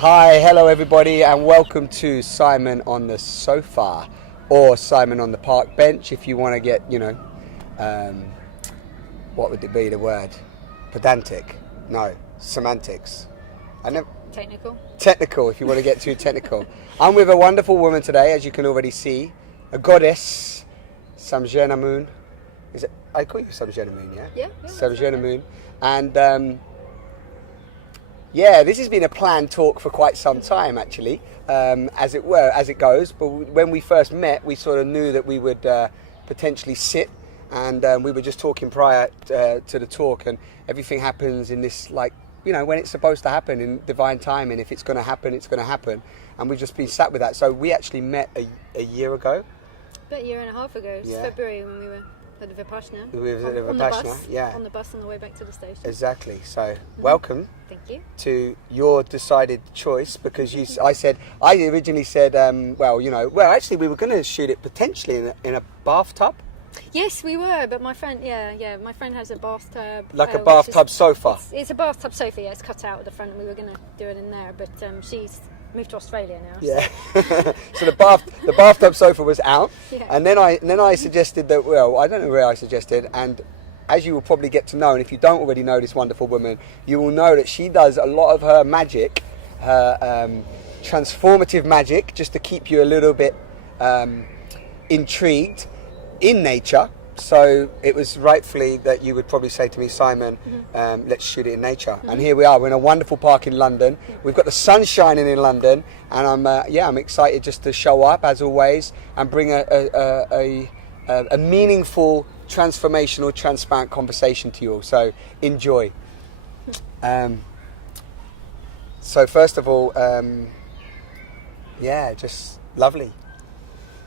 Hi, hello everybody, and welcome to Simon on the Sofa, or Simon on the Park Bench if you want to get, what would it be the word? Pedantic? No, semantics. Technical, if you want to get too technical. I'm with a wonderful woman today, as you can already see, a goddess, Samjhana Moon. Is it? I call you Samjhana Moon, yeah? Yeah. Samjhana Moon. And yeah, this has been a planned talk for quite some time, actually, as it goes. But when we first met, we sort of knew that we would potentially sit, and we were just talking prior to the talk, and everything happens in this, when it's supposed to happen, in divine time, and if it's going to happen, it's going to happen. And we've just been sat with that. So we actually met a year ago. About a year and a half ago. It's February when we were at the Vipassana. We were at the Vipassana, yeah. On the bus on the way back to the station. Exactly. So, welcome. Thank you. To your decided choice, because I originally said, actually we were going to shoot it potentially in a bathtub. Yes, we were, but my friend, my friend has a bathtub. Like a bathtub sofa. It's a bathtub sofa, yeah, it's cut out at the front, and we were going to do it in there, but she's moved to Australia now. Yeah. So the bathtub sofa was out, yeah. And then I suggested that. Well, I don't know where I suggested, and as you will probably get to know, and if you don't already know this wonderful woman, you will know that she does a lot of her magic, her transformative magic, just to keep you a little bit intrigued in nature. So it was rightfully that you would probably say to me, Simon, let's shoot it in nature. Mm-hmm. And here we are. We're in a wonderful park in London. We've got the sun shining in London, and I'm excited just to show up as always and bring a meaningful, transformational, transparent conversation to you all. So enjoy. So first of all, just lovely.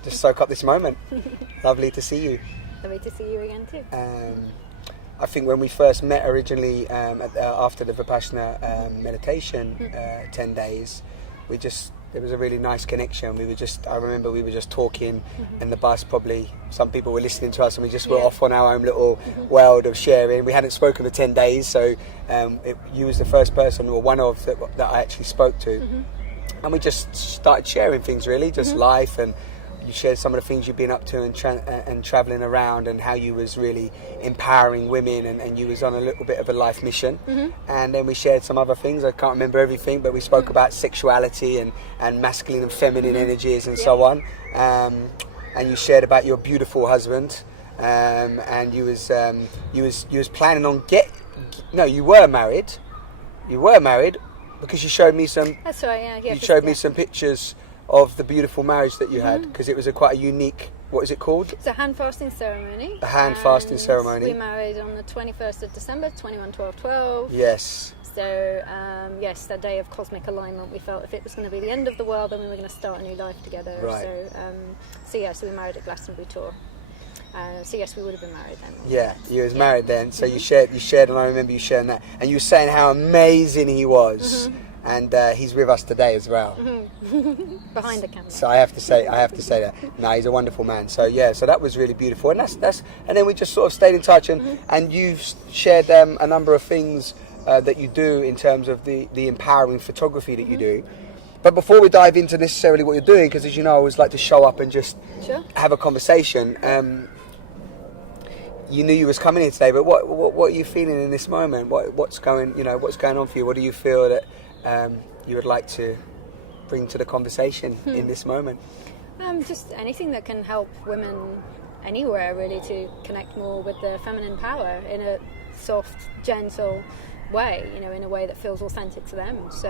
Just soak up this moment. Lovely to see you. Lovely to see you again too. I think when we first met originally after the Vipassana meditation 10 days, there was a really nice connection. I remember we were just talking in the bus, probably some people were listening to us, and we just were off on our own little world of sharing. We hadn't spoken for 10 days, so you was the first person, or one of that I actually spoke to. And we just started sharing things, really, just life, and you shared some of the things you've been up to and travelling around, and how you was really empowering women, and you was on a little bit of a life mission. And then we shared some other things. I can't remember everything, but we spoke about sexuality and masculine and feminine energies and so on. And you shared about your beautiful husband, and you was planning on you were married. You were married because you showed me some. That's right. Yeah. You showed me some pictures of the beautiful marriage that you had, because it was quite a unique, what is it called? It's a hand fasting ceremony. A hand fasting ceremony. We married on the 21st of December, 21/12/12. Yes. So, that day of cosmic alignment, we felt if it was going to be the end of the world, then we were going to start a new life together. Right. So we married at Glastonbury Tour. We would have been married then. Yeah, you was married then. So you shared, and I remember you sharing that, and you were saying how amazing he was. And he's with us today as well. Behind the camera. So I have to say that. No, he's a wonderful man. So so that was really beautiful, and that's. And then we just sort of stayed in touch, and you've shared a number of things that you do in terms of the empowering photography that you do. But before we dive into necessarily what you're doing, because as you know, I always like to show up and just have a conversation. You knew you was coming in today, but what are you feeling in this moment? What's going on for you? What do you feel that you would like to bring to the conversation in this moment? Just anything that can help women anywhere, really, to connect more with their feminine power in a soft, gentle way, in a way that feels authentic to them. So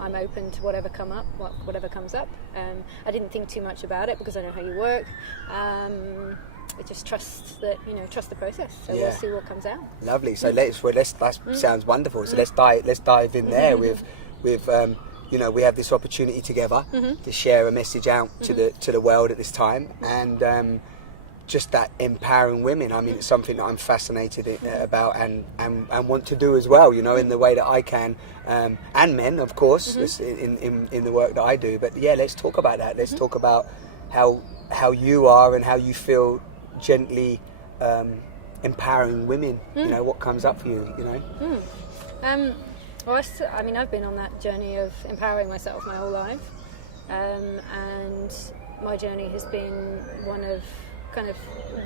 I'm open to whatever comes up. I didn't think too much about it because I know how you work. I just trust the process. So we'll see what comes out. Lovely. So that sounds wonderful. So let's dive in there with we have this opportunity together to share a message out to the world at this time, and just that empowering women. I mean, it's something that I'm fascinated about and want to do as well. In the way that I can, and men, of course, in the work that I do. But let's talk about that. Let's talk about how you are and how you feel gently empowering women. What comes up for you. Well, I've been on that journey of empowering myself my whole life, and my journey has been one of kind of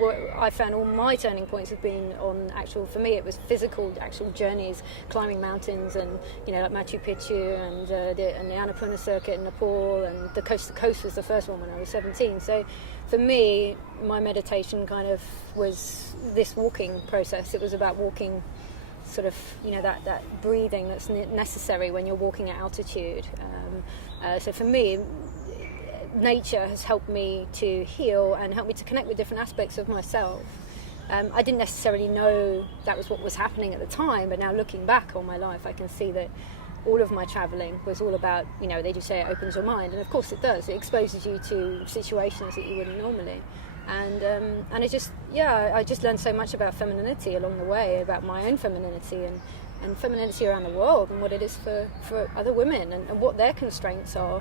what I found all my turning points have been on for me it was physical actual journeys, climbing mountains, and like Machu Picchu and the Annapurna circuit in Nepal, and the coast to coast was the first one when I was 17. So for me, my meditation kind of was this walking process. It was about walking, sort of that breathing that's necessary when you're walking at altitude. So for me, nature has helped me to heal and helped me to connect with different aspects of myself. I didn't necessarily know that was what was happening at the time, but now looking back on my life, I can see that all of my travelling was all about, they do say it opens your mind, and of course it does. It exposes you to situations that you wouldn't normally. And I just learned so much about femininity along the way, about my own femininity and femininity around the world, and what it is for other women, and what their constraints are,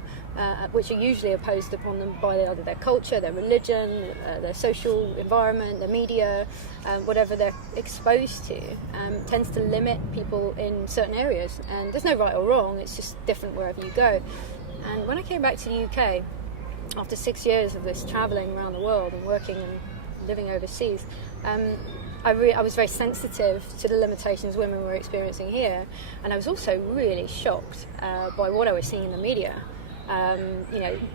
which are usually imposed upon them by either their culture, their religion, their social environment, their media, whatever they're exposed to, tends to limit people in certain areas. And there's no right or wrong, it's just different wherever you go. And when I came back to the UK, after 6 years of this travelling around the world and working and living overseas, I was very sensitive to the limitations women were experiencing here, and I was also really shocked by what I was seeing in the media.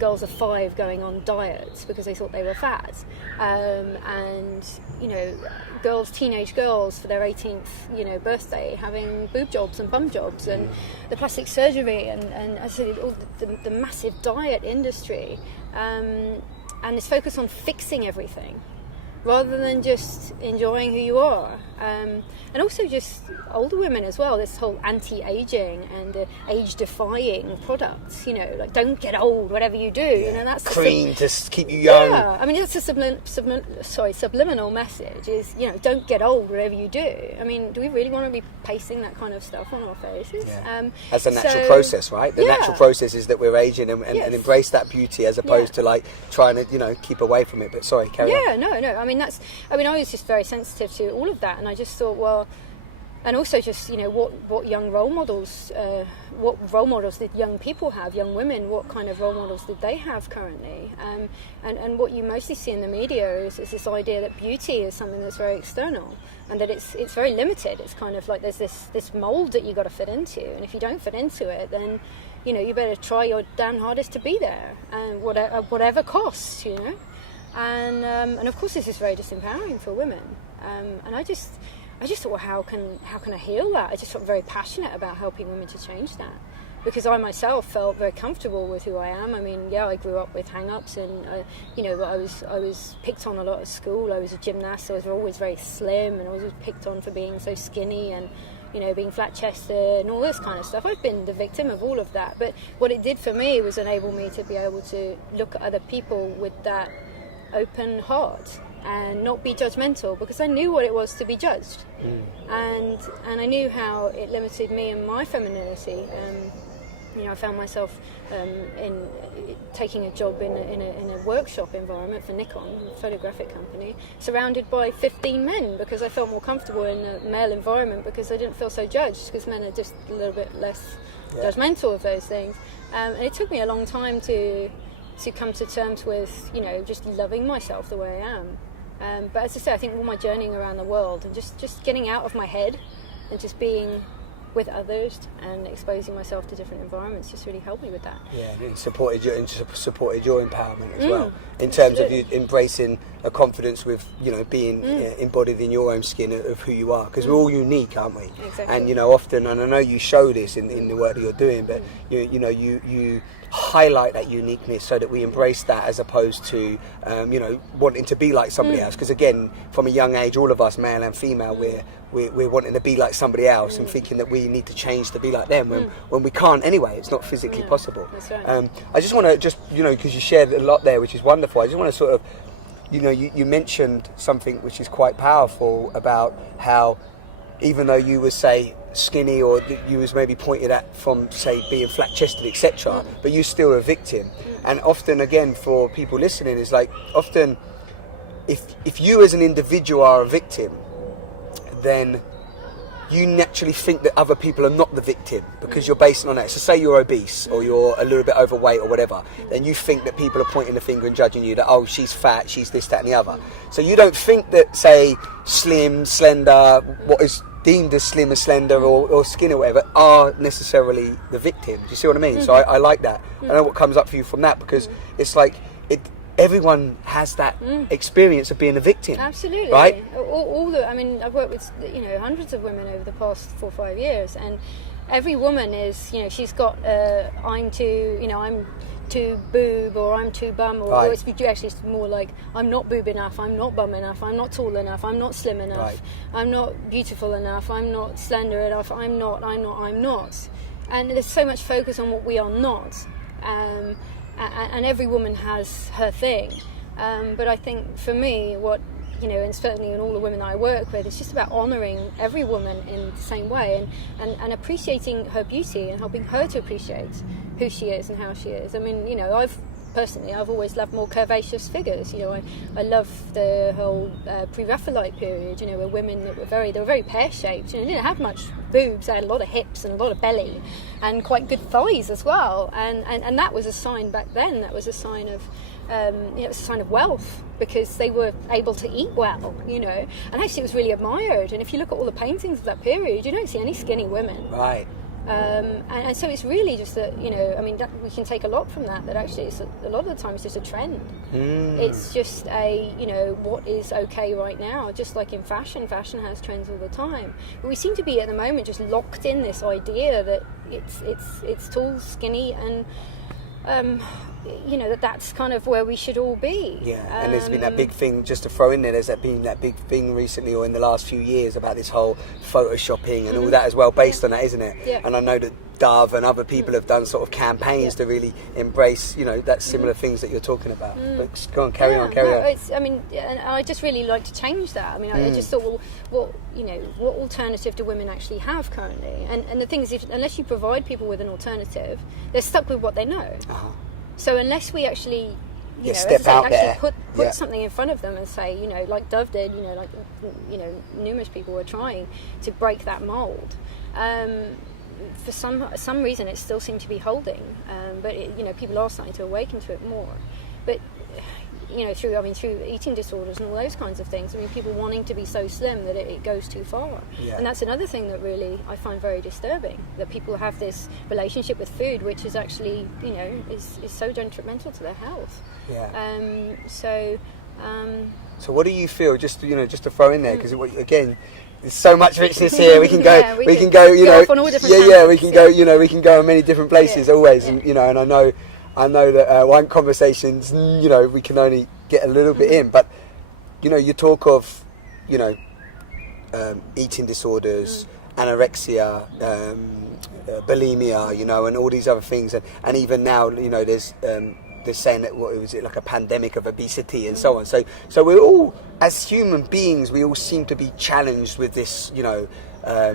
Girls of 5 going on diets because they thought they were fat, and teenage girls for their 18th birthday having boob jobs and bum jobs, and the plastic surgery, and I said all the massive diet industry, and this focus on fixing everything rather than just enjoying who you are. And also just older women as well, this whole anti-aging and age-defying products, like don't get old, whatever you do. Yeah. That's cream to keep you young. Yeah, I mean, that's a subliminal message is, don't get old, whatever you do. I mean, do we really want to be pasting that kind of stuff on our faces? Yeah. That's a natural process, right? The natural process is that we're aging and embrace that beauty as opposed to like trying to, keep away from it. But sorry, carry on. No. I was just very sensitive to all of that, and I just thought, well, and also just what young role models, what role models did young people have, young women, what kind of role models did they have currently, and what you mostly see in the media is this idea that beauty is something that's very external, and that it's very limited. It's kind of like there's this mold that you got to fit into, and if you don't fit into it, then you better try your damn hardest to be there, and whatever costs, and of course this is very disempowering for women, and I just thought, well, how can I heal that? I just felt very passionate about helping women to change that, because I myself felt very comfortable with who I am. I mean, I grew up with hang-ups, and I was picked on a lot at school. I was a gymnast, so I was always very slim, and I was picked on for being so skinny and being flat-chested and all this kind of stuff. I've been the victim of all of that, but what it did for me was enable me to be able to look at other people with that open heart and not be judgmental, because I knew what it was to be judged, and I knew how it limited me and my femininity. I found myself in taking a job in a workshop environment for Nikon, a photographic company, surrounded by 15 men, because I felt more comfortable in a male environment, because I didn't feel so judged, because men are just a little bit less judgmental of those things. And it took me a long time to come to terms with, just loving myself the way I am. But as I say, I think all my journeying around the world and just getting out of my head and just being with others and exposing myself to different environments just really helped me with that. Yeah, and it supported your empowerment as well, in terms of you embracing a confidence with being embodied in your own skin of who you are, because we're all unique, aren't we? Exactly. And often, and I know you show this in the work that you're doing, but you highlight that uniqueness so that we embrace that, as opposed to wanting to be like somebody else, because again, from a young age, all of us, male and female, we're wanting to be like somebody else and thinking that we need to change to be like them when we can't anyway. It's not physically possible. That's right. I just want to because you shared a lot there, which is wonderful. I just want to sort of you mentioned something which is quite powerful about how, even though you would say skinny, or you was maybe pointed at from, say, being flat-chested, etc., but you're still a victim. And often, again, for people listening, is like, often if you as an individual are a victim, then you naturally think that other people are not the victim because you're basing on that. So say you're obese or you're a little bit overweight or whatever, then you think that people are pointing the finger and judging you that, oh, she's fat, she's this, that and the other. So you don't think that, say, slim, slender, what is deemed as slim or slender or skinny or whatever are necessarily the victim. Do you see what I mean? So I like that. I know what comes up for you from that, because it's like everyone has that experience of being a victim. Absolutely. Right? I've worked with hundreds of women over the past 4 or 5 years, and every woman is, she's got I'm too boob, or I'm too bum, or Right. it's actually more like I'm not boob enough, I'm not bum enough, I'm not tall enough, I'm not slim enough, Right. I'm not beautiful enough, I'm not slender enough, I'm not. And there's so much focus on what we are not. And every woman has her thing, but I think for me, and certainly in all the women that I work with, it's just about honouring every woman in the same way, and appreciating her beauty and helping her to appreciate who she is and how she is. I mean, I've always loved more curvaceous figures. I love the whole pre-Raphaelite period, where women that were very pear-shaped. They didn't have much boobs, they had a lot of hips and a lot of belly and quite good thighs as well. And that was a sign back then. That was a sign of it was a sign of wealth, because they were able to eat well, and actually it was really admired. And if you look at all the paintings of that period, you don't see any skinny women. Right. And so it's really just that, we can take a lot from that actually it's a lot of the time it's just a trend. It's just what is okay right now. Just like in fashion has trends all the time. But we seem to be at the moment just locked in this idea that it's tall, skinny, and that's kind of where we should all be. Yeah, and there's been that big thing, just to throw in there, there's been that big thing recently or in the last few years about this whole photoshopping and all that as well, based on that, isn't it? Yeah. And I know that Dove and other people have done sort of campaigns to really embrace, that similar things that you're talking about. But go on, carry on. And I just really like to change that. I just thought, what alternative do women actually have currently? And the thing is, unless you provide people with an alternative, they're stuck with what they know. Uh-huh. So unless we actually, step out there, put something in front of them and say, like Dove did, numerous people were trying to break that mold. For some reason, it still seemed to be holding, but people are starting to awaken to it more. But through eating disorders and all those kinds of things, people wanting to be so slim that it goes too far. Yeah. And that's another thing that really I find very disturbing, that people have this relationship with food which is actually, is so detrimental to their health. Yeah. So what do you feel, just to throw in there, because again, there's so much richness here. We can go. Yeah, we can go. on all different we can go. We can go in many different places always. And and I know that wine conversations, we can only get a little bit in, but you talk of eating disorders, anorexia, bulimia, and all these other things, and even now, there's they're saying that like a pandemic of obesity and so on. So we're all, as human beings, we all seem to be challenged with this,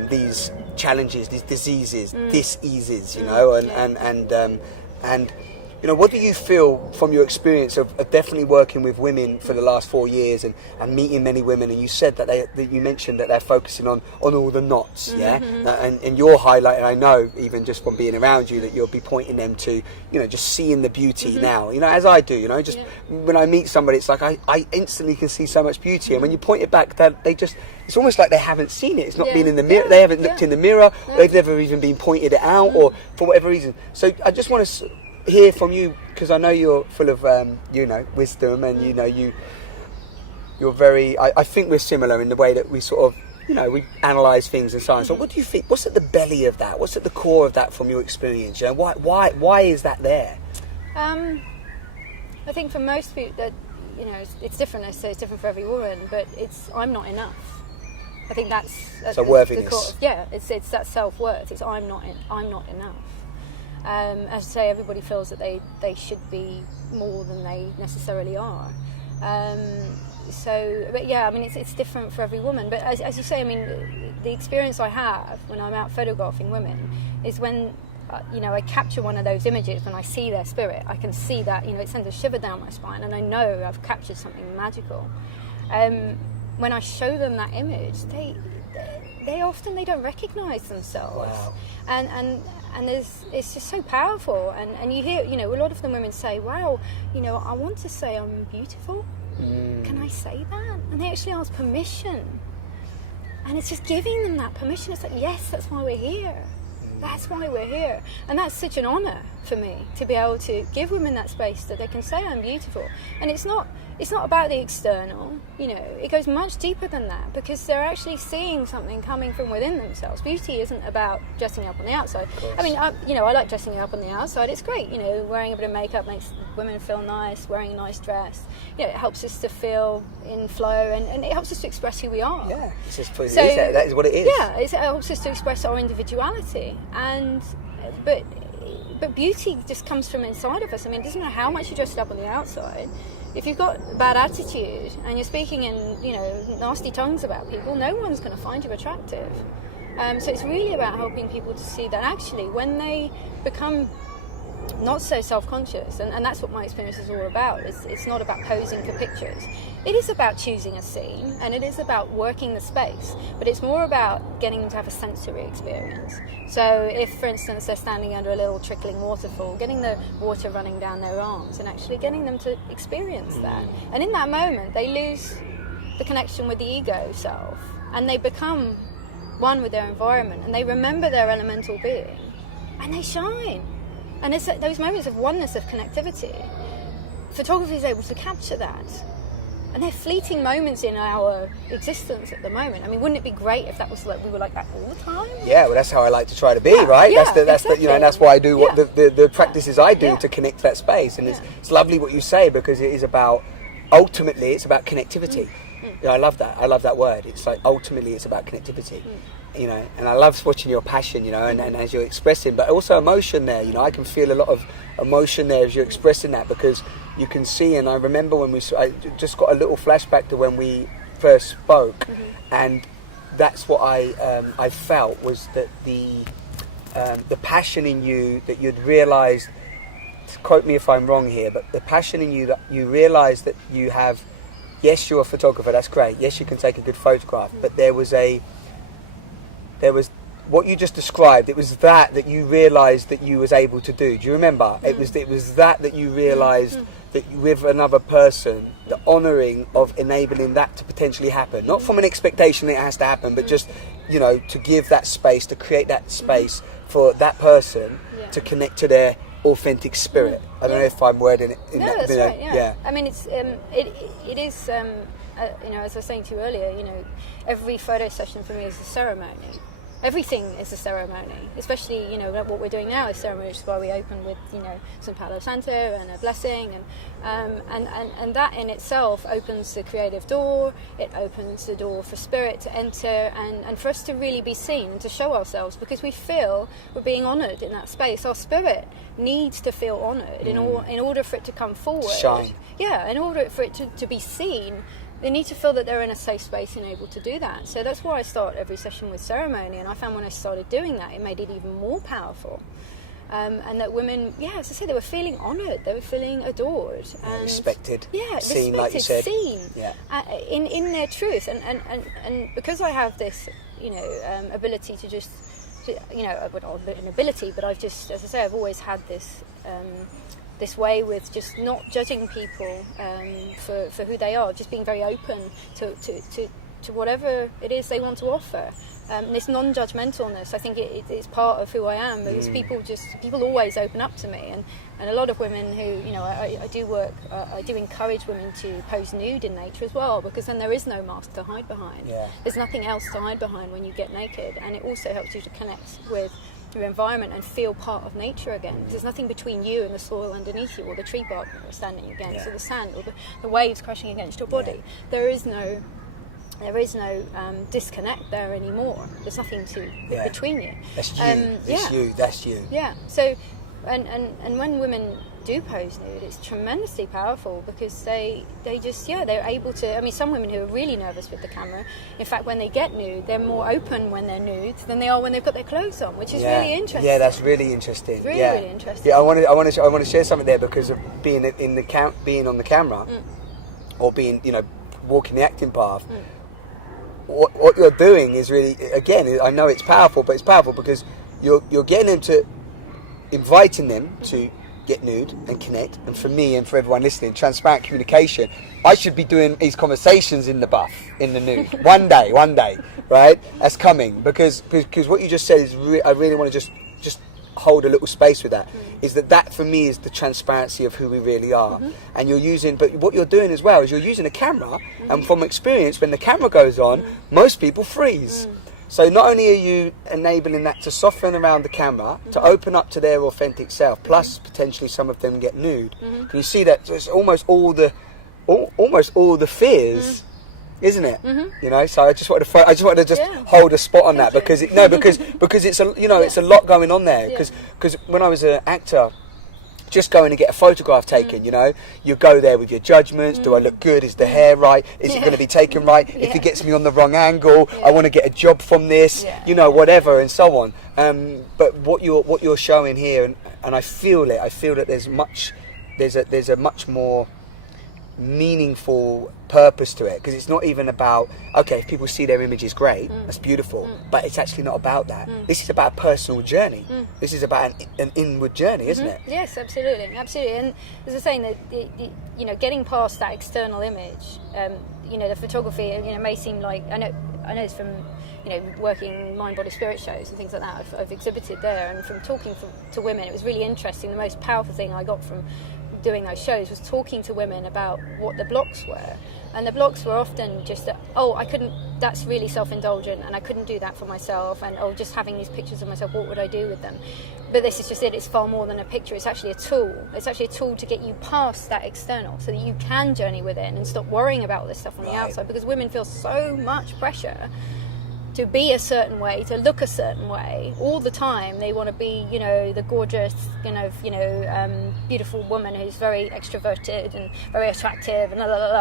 these challenges, these diseases, diseases, and what do you feel from your experience of definitely working with women for the last 4 years and meeting many women? And you said that you mentioned that they're focusing on all the knots, and you're highlighting, I know, even just from being around you, that you'll be pointing them to, just seeing the beauty now, as I do, when I meet somebody, it's like I instantly can see so much beauty, and when you point it back, that it's almost like they haven't seen it. It's not been in the mirror. They haven't looked in the mirror. They've never even been pointed it out, or for whatever reason. So I just want to hear from you, because I know you're full of wisdom, and you're very, I think we're similar in the way that we sort of we analyse things and so on. So what do you think, what's at the belly of that, what's at the core of that from your experience? Why is that there? I think for most people that it's different. I say it's different for every woman, but I'm not enough. I think that's so worthiness. The core, it's that self-worth. It's I'm not enough. As I say, everybody feels that they should be more than they necessarily are. It's different for every woman. But as you say, the experience I have when I'm out photographing women is when, I capture one of those images, when I see their spirit, I can see that, it sends a shiver down my spine, and I know I've captured something magical. When I show them that image, they often don't recognise themselves. Wow. And it's just so powerful. And you hear, a lot of the women say, wow, I want to say I'm beautiful. Can I say that? And they actually ask permission. And it's just giving them that permission. It's like, yes, that's why we're here. That's why we're here. And that's such an honour for me to be able to give women that space that they can say I'm beautiful. And it's not about the external, it goes much deeper than that, because they're actually seeing something coming from within themselves. Beauty isn't about dressing up on the outside. I mean, I like dressing up on the outside. It's great, wearing a bit of makeup makes women feel nice, wearing a nice dress. It helps us to feel in flow, and it helps us to express who we are. Yeah, it's just, that is what it is. Yeah, it helps us to express our individuality. But beauty just comes from inside of us. I mean, it doesn't matter how much you dress it up on the outside. If you've got a bad attitude and you're speaking in, nasty tongues about people, no one's going to find you attractive. So it's really about helping people to see that actually when they become not so self-conscious, and that's what my experience is all about. It's not about posing for pictures. It is about choosing a scene, and it is about working the space, but it's more about getting them to have a sensory experience. So if, for instance, they're standing under a little trickling waterfall, getting the water running down their arms and actually getting them to experience that. And in that moment, they lose the connection with the ego self, and they become one with their environment, and they remember their elemental being, and they shine. And it's those moments of oneness, of connectivity. Photography is able to capture that. And they're fleeting moments in our existence at the moment. I mean, wouldn't it be great if that was like we were like that all the time? Yeah, well, that's how I like to try to be, right? Yeah, that's exactly. and that's why I do what the practices I do Yeah. to connect to that space. And it's lovely what you say, because it is about, ultimately, it's about connectivity. I love that. I love that word. It's like, ultimately, it's about connectivity. And I love watching your passion, and as you're expressing, but also emotion there. I can feel a lot of emotion there as you're expressing that, because you can see. And I remember when I just got a little flashback to when we first spoke, and that's what I felt was that the passion in you that you'd realised. Quote me if I'm wrong here, but the passion in you that you realised that you have. Yes, you're a photographer. That's great. Yes, you can take a good photograph, but there was what you just described. It was that you realised that you was able to do. Do you remember? It was that you realised that with another person, the honouring of enabling that to potentially happen. Not from an expectation that it has to happen, but just, to give that space, to create that space for that person to connect to their authentic spirit. I don't know if I'm wording it in that. That's right. Yeah. I mean, it's it is. As I was saying to you earlier, every photo session for me is a ceremony. Everything is a ceremony, especially what we're doing now is ceremony, which is why we open with some Palo Santo and a blessing, and that in itself opens the creative door. It opens the door for spirit to enter and for us to really be seen and to show ourselves, because we feel we're being honoured in that space. Our spirit needs to feel honoured in order for it to come forward. Shine. Yeah, in order for it to be seen. They need to feel that they're in a safe space and able to do that. So that's why I start every session with ceremony, and I found when I started doing that, it made it even more powerful. And that women, as I say, they were feeling honoured, they were feeling adored. And respected. Yeah, seen, respected, like you said. Seen. Yeah. In their truth. And because I have this, ability to just, not an ability, but I've just, as I say, I've always had this... this way with just not judging people for who they are, just being very open to whatever it is they want to offer. This non-judgmentalness, I think it's part of who I am, because people always open up to me, and a lot of women who, I do encourage women to pose nude in nature as well, because then there is no mask to hide behind. Yeah. There's nothing else to hide behind when you get naked, and it also helps you to connect with your environment and feel part of nature again. There's nothing between you and the soil underneath you, or the tree bark that you're standing against, or the sand, or the waves crashing against your body. Yeah. There is no disconnect there anymore. There's nothing between you. That's you. That's you. Yeah. So, and when women do pose nude, it's tremendously powerful, because they're able to. I mean, some women who are really nervous with the camera, in fact, when they get nude, they're more open when they're nude than they are when they've got their clothes on, which is really interesting. Yeah, that's really interesting. It's really interesting. Yeah, I want to share something there, because of being being on the camera, or being walking the acting path. what you're doing is really, again, I know it's powerful, but it's powerful because you're getting them to, inviting them to get nude and connect. And for me and for everyone listening, transparent communication. I should be doing these conversations in the buff, in the nude. one day, right? That's coming because what you just said is I really want to just hold a little space with that. Is that for me is the transparency of who we really are. And you're using, but what you're doing as well is you're using a camera, and from experience, when the camera goes on, most people freeze. So not only are you enabling that to soften around the camera, to open up to their authentic self, plus potentially some of them get nude. Can you see that? So it's almost all the fears, isn't it? You know. So I just wanted to just hold a spot on that because it's it's a lot going on there. Because when I was an actor, just going to get a photograph taken, you go there with your judgments. Do I look good? Is the hair right? Is it going to be taken right? If it gets me on the wrong angle, I want to get a job from this, whatever, and so on. But what you're showing here, and I feel that there's a much more meaningful purpose to it, because it's not even about, okay, if people see their images, great, that's beautiful, but it's actually not about that. This is about a personal journey. This is about an inward journey, isn't it? Yes, absolutely. And there's a saying that getting past that external image, the photography, may seem like, I know it's from working mind, body, spirit shows and things like that. I've exhibited there, and from talking to women, it was really interesting. The most powerful thing I got from doing those shows was talking to women about what the blocks were, and the blocks were often just that, I couldn't, that's really self-indulgent and I couldn't do that for myself, and just having these pictures of myself, what would I do with them? But this is just it's far more than a picture. It's actually a tool to get you past that external, so that you can journey within and stop worrying about all this stuff on the outside, because women feel so much pressure to be a certain way, to look a certain way all the time. They want to be, the gorgeous, beautiful woman who's very extroverted and very attractive and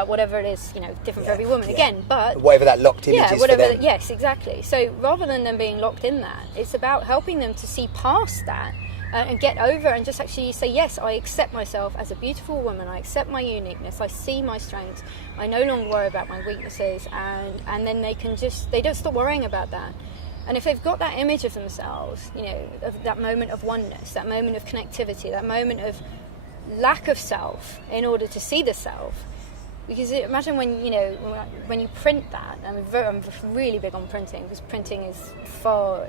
whatever it is, different for every woman. Again, but whatever that locked image is for them. Yes, exactly. So rather than them being locked in that, it's about helping them to see past that. And get over and just actually say, yes, I accept myself as a beautiful woman, I accept my uniqueness, I see my strengths, I no longer worry about my weaknesses, and then they don't stop worrying about that. And if they've got that image of themselves, of that moment of oneness, that moment of connectivity, that moment of lack of self in order to see the self. Because imagine when you print that. I'm really big on printing, because printing is far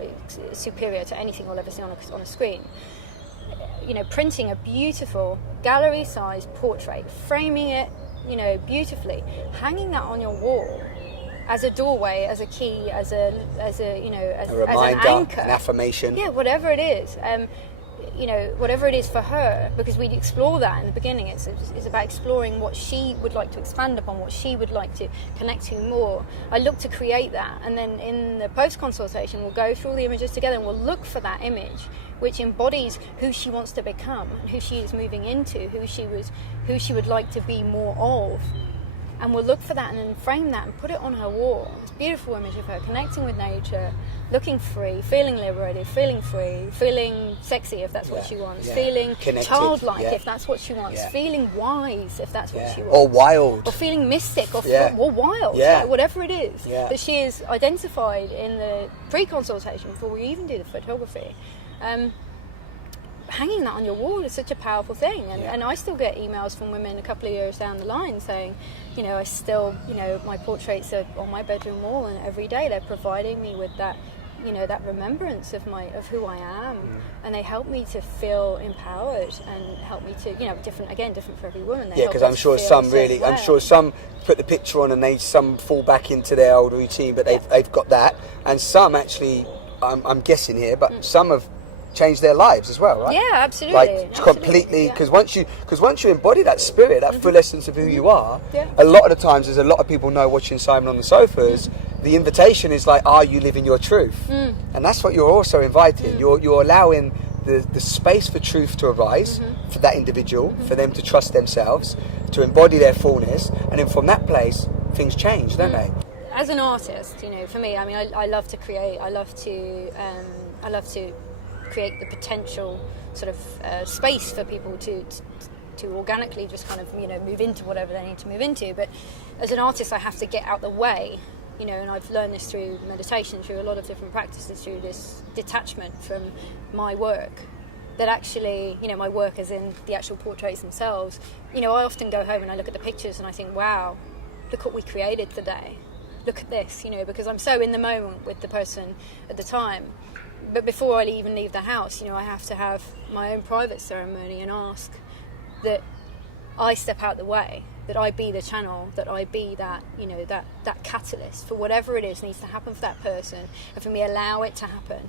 superior to anything I'll ever see on a screen. Printing a beautiful gallery-sized portrait, framing it, beautifully, hanging that on your wall as a doorway, as a key, as a reminder, as an anchor, an affirmation. Yeah, whatever it is. Whatever it is for her, because we explore that in the beginning. It's about exploring what she would like to expand upon, what she would like to connect to more. I look to create that, and then in the post-consultation we'll go through all the images together and we'll look for that image which embodies who she wants to become and who she is moving into, who she would like to be more of. And we'll look for that and then frame that and put it on her wall. This beautiful image of her connecting with nature, looking free, feeling liberated, feeling free, feeling sexy if that's what she wants, feeling connected, childlike if that's what she wants, feeling wise if that's what she wants. Or wild. Or feeling mystic or wild, like whatever it is that she is identified in the pre-consultation before we even do the photography. Hanging that on your wall is such a powerful thing, and I still get emails from women a couple of years down the line saying, I still, my portraits are on my bedroom wall, and every day they're providing me with that, that remembrance of who I am, and they help me to feel empowered and help me to, different for every woman. Because I'm sure some put the picture on and some fall back into their old routine, but they've got that, and some actually, I'm guessing here, but some have change their lives as well, right? Yeah, absolutely. Completely, because once you embody that spirit, that full essence of who you are, a lot of the times, there's a lot of people know watching Simon on the Sofas, the invitation is like, are you living your truth? And that's what you're also inviting. You're allowing the space for truth to arise for that individual, for them to trust themselves, to embody their fullness, and then from that place, things change, don't they? As an artist, for me, I love to create. I love to create the potential sort of space for people to organically just kind of move into whatever they need to move into. But as an artist, I have to get out the way. you know, and I've learned this through meditation, through a lot of different practices, through this detachment from my work, that actually, you know, my work as in the actual portraits themselves, you know, I often go home and I look at the pictures and I think, wow, look what we created today. Look at this, you know, because I'm so in the moment with the person at the time. But before I even leave the house, you know, I have to have my own private ceremony and ask that I step out the way, that I be the channel, that I be that, you know, that catalyst for whatever it is needs to happen for that person, and for me allow it to happen.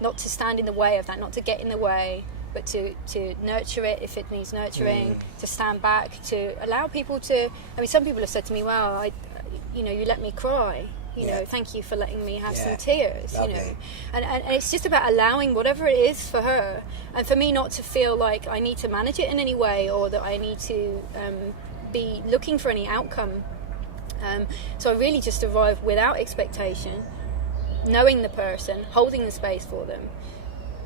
Not to stand in the way of that, not to get in the way, but to nurture it if it needs nurturing, to stand back, to allow people to... I mean, some people have said to me, wow, you know, you let me cry. You know, thank you for letting me have some tears, Lovely. you know. And it's just about allowing whatever it is for her. And for me not to feel like I need to manage it in any way, or that I need to be looking for any outcome. So I really just arrive without expectation, knowing the person, holding the space for them,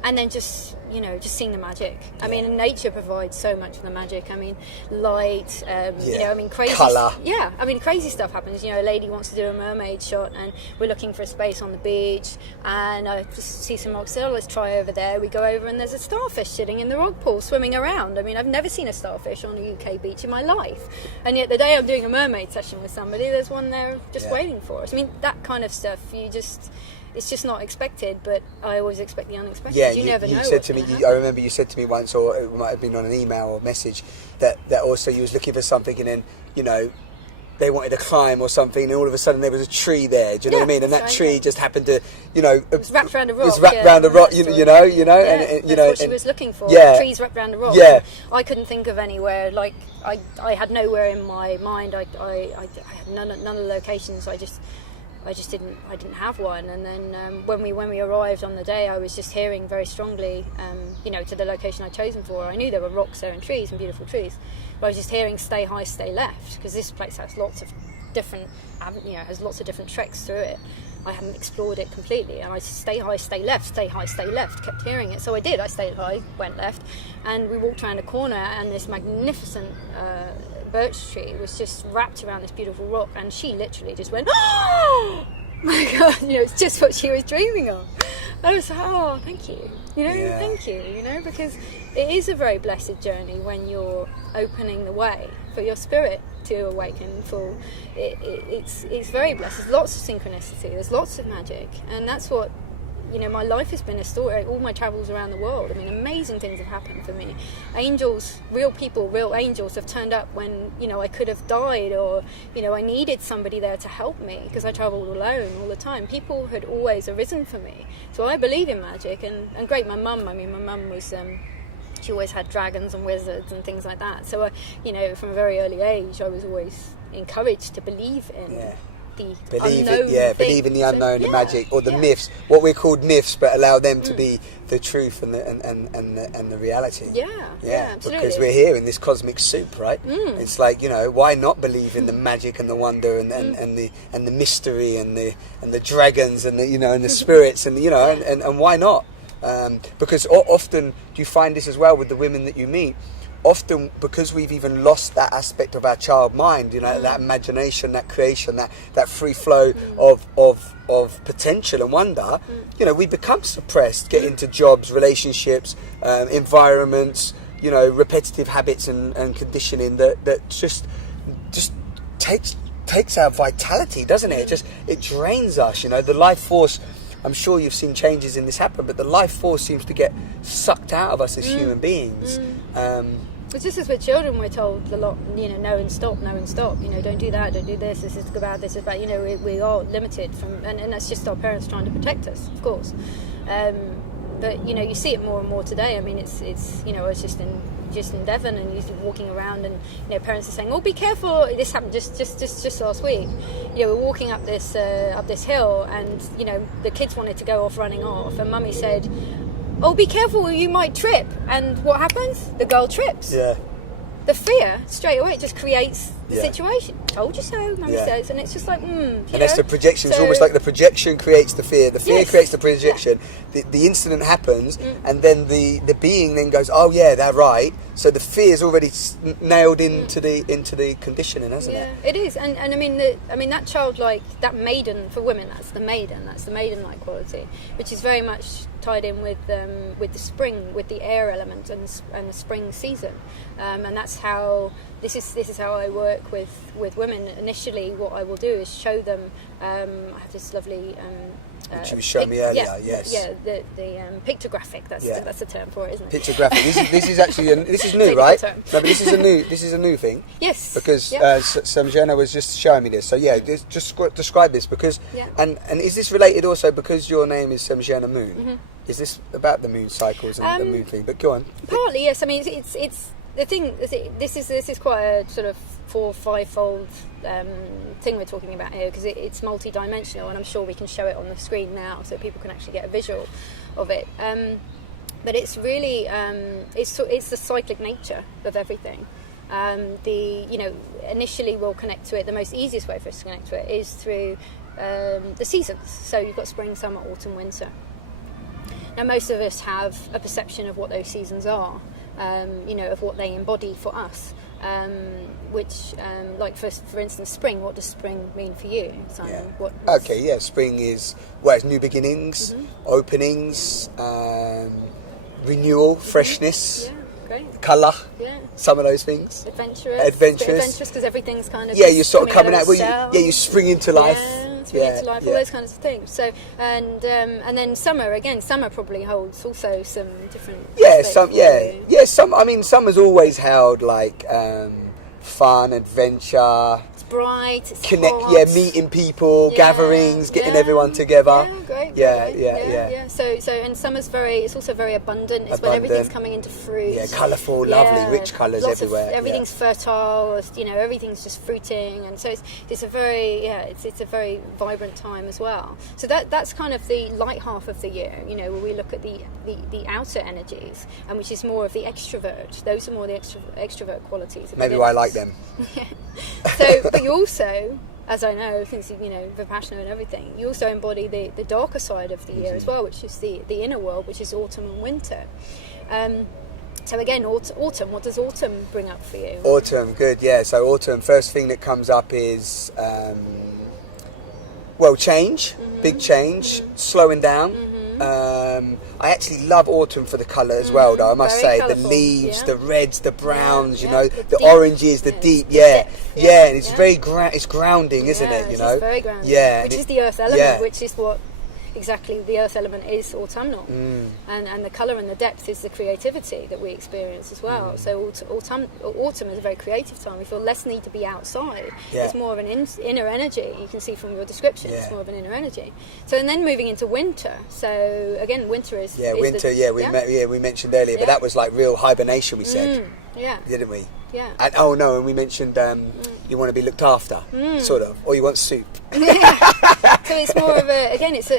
and then just, you know, just seeing the magic. I mean, nature provides so much of the magic. I mean, light, you know, I mean, crazy... Colour. Yeah, I mean, crazy stuff happens. You know, a lady wants to do a mermaid shot and we're looking for a space on the beach, and I just see some rocks. So let's try over there. We go over and there's a starfish sitting in the rock pool swimming around. I mean, I've never seen a starfish on a UK beach in my life. And yet the day I'm doing a mermaid session with somebody, there's one there just waiting for us. I mean, that kind of stuff, you just... It's just not expected, but I always expect the unexpected. Yeah, you never know. Said to me, I remember you said to me once, or it might have been on an email or message, that also you was looking for something, and then, you know, they wanted to climb or something, and all of a sudden there was a tree there. Do you know what I mean? And that tree just happened to, you know, it was wrapped around a rock. It was wrapped around a rock. You know, and you that's know, what she was looking for. Yeah, trees wrapped around a rock. Yeah, I couldn't think of anywhere. Like I had nowhere in my mind. I had none of the locations. I didn't have one. And then when we arrived on the day, I was just hearing very strongly, you know, to the location I'd chosen for. I knew there were rocks there and trees and beautiful trees, but I was just hearing stay high, stay left, because this place has lots of different, you know, has lots of different treks through it. I hadn't explored it completely, and I stay high, stay left, stay high, stay left, kept hearing it. So I did. I stayed high, went left, and we walked around a corner, and this magnificent birch tree was just wrapped around this beautiful rock, and she literally just went, oh my god, you know, it's just what she was dreaming of. I was like, oh, thank you, you know, thank you, you know, because it is a very blessed journey when you're opening the way for your spirit to awaken full. It's very blessed. There's lots of synchronicity, there's lots of magic, and that's what, you know, my life has been a story. All my travels around the world, I mean, amazing things have happened for me. Angels, real people, real angels have turned up when, you know, I could have died, or, you know, I needed somebody there to help me because I travelled alone all the time. People had always arisen for me. So I believe in magic, and great, my mum was... she always had dragons and wizards and things like that. So, you know, from a very early age, I was always encouraged to believe in the unknown. Believe in the unknown, the magic, or the myths. What we're called myths, but allow them to be the truth and the reality. Yeah, absolutely. Because we're here in this cosmic soup, right? It's like, you know, why not believe in the magic and the wonder and the mystery and the dragons and the, you know, and the spirits and, you know, and why not? Because often, do you find this as well with the women that you meet? Often, because we've even lost that aspect of our child mind, you know, that imagination, that creation, that free flow of potential and wonder, you know, we become suppressed, get into jobs, relationships, environments, you know, repetitive habits and conditioning that just takes our vitality, doesn't it? It drains us, you know, the life force. I'm sure you've seen changes in this happen, but the life force seems to get sucked out of us as human beings. It's just as with children, we're told a lot, you know, no and stop, you know, don't do that, don't do this is bad, this is bad, you know, we are limited from, and that's just our parents trying to protect us, of course. But, you know, you see it more and more today. I mean, it's you know, I was just in Devon, and you're walking around, and, you know, parents are saying, oh, be careful. This happened just last week. You know, we're walking up this hill, and, you know, the kids wanted to go off running off, and mummy said, oh, be careful, you might trip. And what happens? The girl trips. Yeah. The fear, straight away, it just creates the Yeah. situation. Told you so, Mummy Yeah. says, and it's just like, And that's know? the projection. It's So- almost like the projection creates the fear. The fear Yes. creates the projection. The incident happens, and then the being then goes, "Oh yeah, they're right." So the fear is already nailed into the conditioning, hasn't Yeah, it? it is, and I mean that childlike, that maiden for women, that's the maiden-like quality, which is very much tied in with the spring, with the air element and the spring season, and that's how this is how I work with women. Initially, what I will do is show them. I have this lovely. Which you were showing me earlier, yeah, yes. Yeah, the pictographic. That's the term for it, isn't it? Pictographic. This is actually this is new, Technical right? term. No, but this is a new thing. Yes. Because Yeah. Samjhana was just showing me this. So yeah, just describe this because Yeah. and is this related also because your name is Samjhana Moon? Mm-hmm. Is this about the moon cycles and the moon thing? But go on. Partly, yes. I mean, it's the thing. This is quite a sort of 4 or 5-fold thing we're talking about here, because it's multi-dimensional, and I'm sure we can show it on the screen now so people can actually get a visual of it. But it's really it's the cyclic nature of everything. Initially we'll connect to it. The most easiest way for us to connect to it is through the seasons. So you've got spring, summer, autumn, winter. Now most of us have a perception of what those seasons are, of what they embody for us. Which, like for instance, spring. What does spring mean for you, Simon? Yeah. Spring is it's new beginnings, openings, renewal, freshness, great. colour. Yeah. Some of those things. Adventurous because everything's kind of you're sort of coming out. Well, you spring into life. Into life, all those kinds of things. So and then summer again. Summer probably holds also some different. Summer's always held like fun, adventure. It's bright. It's connect. hot. Yeah, meeting people, gatherings, getting everyone together. Yeah, great. Yeah. So and summer's it's also very abundant. It's when everything's coming into fruit. Yeah, colourful, lovely, rich colours everywhere. Everything's fertile. Everything's just fruiting, and so it's a very vibrant time as well. So that's kind of the light half of the year. Where we look at the outer energies, and which is more of the extrovert. Those are more the extrovert qualities. Maybe why I like them. So, but you also, as I know, since Vipassana and everything, you also embody the darker side of the year as well, which is the inner world, which is autumn and winter. So again, autumn. What does autumn bring up for you? Autumn, good. Yeah. So autumn. First thing that comes up is change, big change, slowing down. I actually love autumn for the colour as well, though I must say. Colourful, the leaves, the reds, the browns, the deep, oranges, the deep, and it's very it's grounding, isn't it? It's very grounding. Yeah, which is the earth element, which is what exactly the earth element is autumnal, and the colour and the depth is the creativity that we experience as well. So autumn is a very creative time. We feel less need to be outside. It's more of an inner energy. You can see from your description, it's more of an inner energy. So and then moving into winter. So again, winter is winter. We mentioned earlier, but that was like real hibernation. We said, didn't we? Yeah. And we mentioned you want to be looked after, sort of, or you want soup. So it's more of this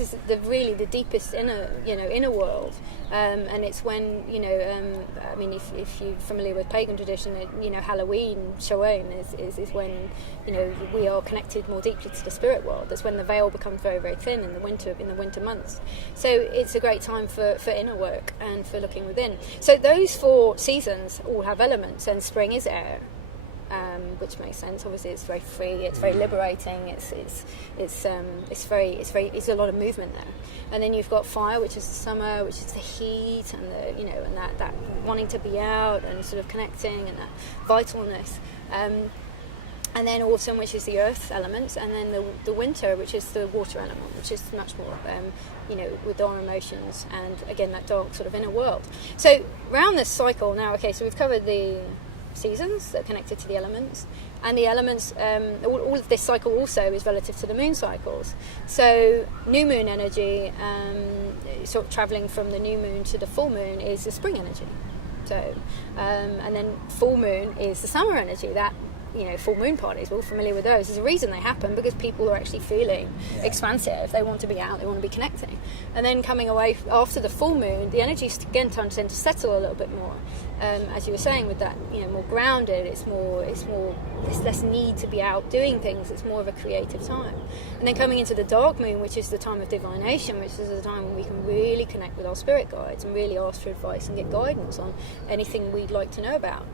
is the deepest inner world, and it's when if you're familiar with pagan tradition, Halloween, Samhain is when we are connected more deeply to the spirit world. That's when the veil becomes very, very thin in the winter months. So it's a great time for inner work and for looking within. So those 4 seasons all have elements, and spring is air. Which makes sense. Obviously, it's very free. It's very liberating. It's a lot of movement there. And then you've got fire, which is the summer, which is the heat and and that wanting to be out and sort of connecting and that vitalness. And then autumn, which is the earth element, and then the winter, which is the water element, which is much more with our emotions and again that dark sort of inner world. So around this cycle now. Okay, so we've covered the seasons that are connected to the elements, and the elements all of this cycle also is relative to the moon cycles. So new moon energy, sort of traveling from the new moon to the full moon, is the spring energy. So and then full moon is the summer energy, that full moon parties. We're all familiar with those. There's a reason they happen, because people are actually feeling expansive. They want to be out. They want to be connecting. And then coming away after the full moon, the energy again tends to settle a little bit more. As you were saying, with that, more grounded. It's there's less need to be out doing things. It's more of a creative time. And then coming into the dark moon, which is the time of divination, which is the time when we can really connect with our spirit guides and really ask for advice and get guidance on anything we'd like to know about.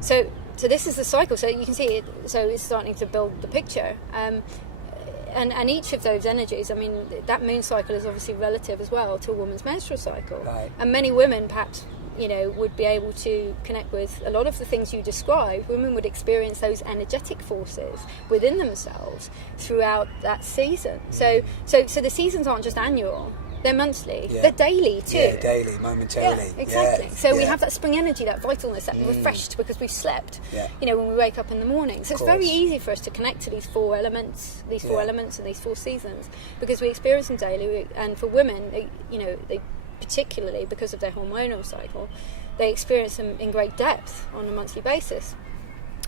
So this is the cycle. So you can see it. So it's starting to build the picture. And each of those energies, I mean, that moon cycle is obviously relative as well to a woman's menstrual cycle. Right. And many women, perhaps, would be able to connect with a lot of the things you described. Women would experience those energetic forces within themselves throughout that season. So the seasons aren't just annual. They're monthly. Yeah. They're daily too. Yeah, daily, momentarily. Yeah, exactly. Yeah. So we have that spring energy, that vitalness, that refreshed because we've slept. Yeah. When we wake up in the morning. So it's very easy for us to connect to these four elements, and these four seasons, because we experience them daily. And for women, they particularly because of their hormonal cycle, they experience them in great depth on a monthly basis.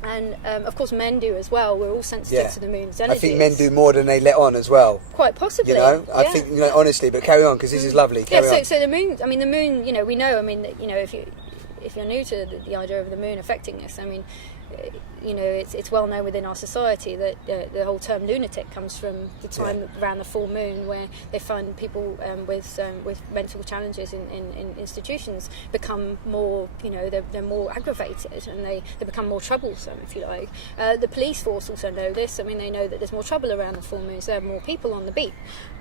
And of course men do as well. We're all sensitive to the moon's energies. I think men do more than they let on as well. Quite possibly. I think, honestly, but carry on, because this is lovely. Carry on. So the moon, we know, if you're new to the idea of the moon affecting us, it's well known within our society that the whole term lunatic comes from the time around the full moon, where they find people with mental challenges in institutions become more, they're more aggravated, and they become more troublesome, if you like. The police force also know this. They know that there's more trouble around the full moon, so there are more people on the beat,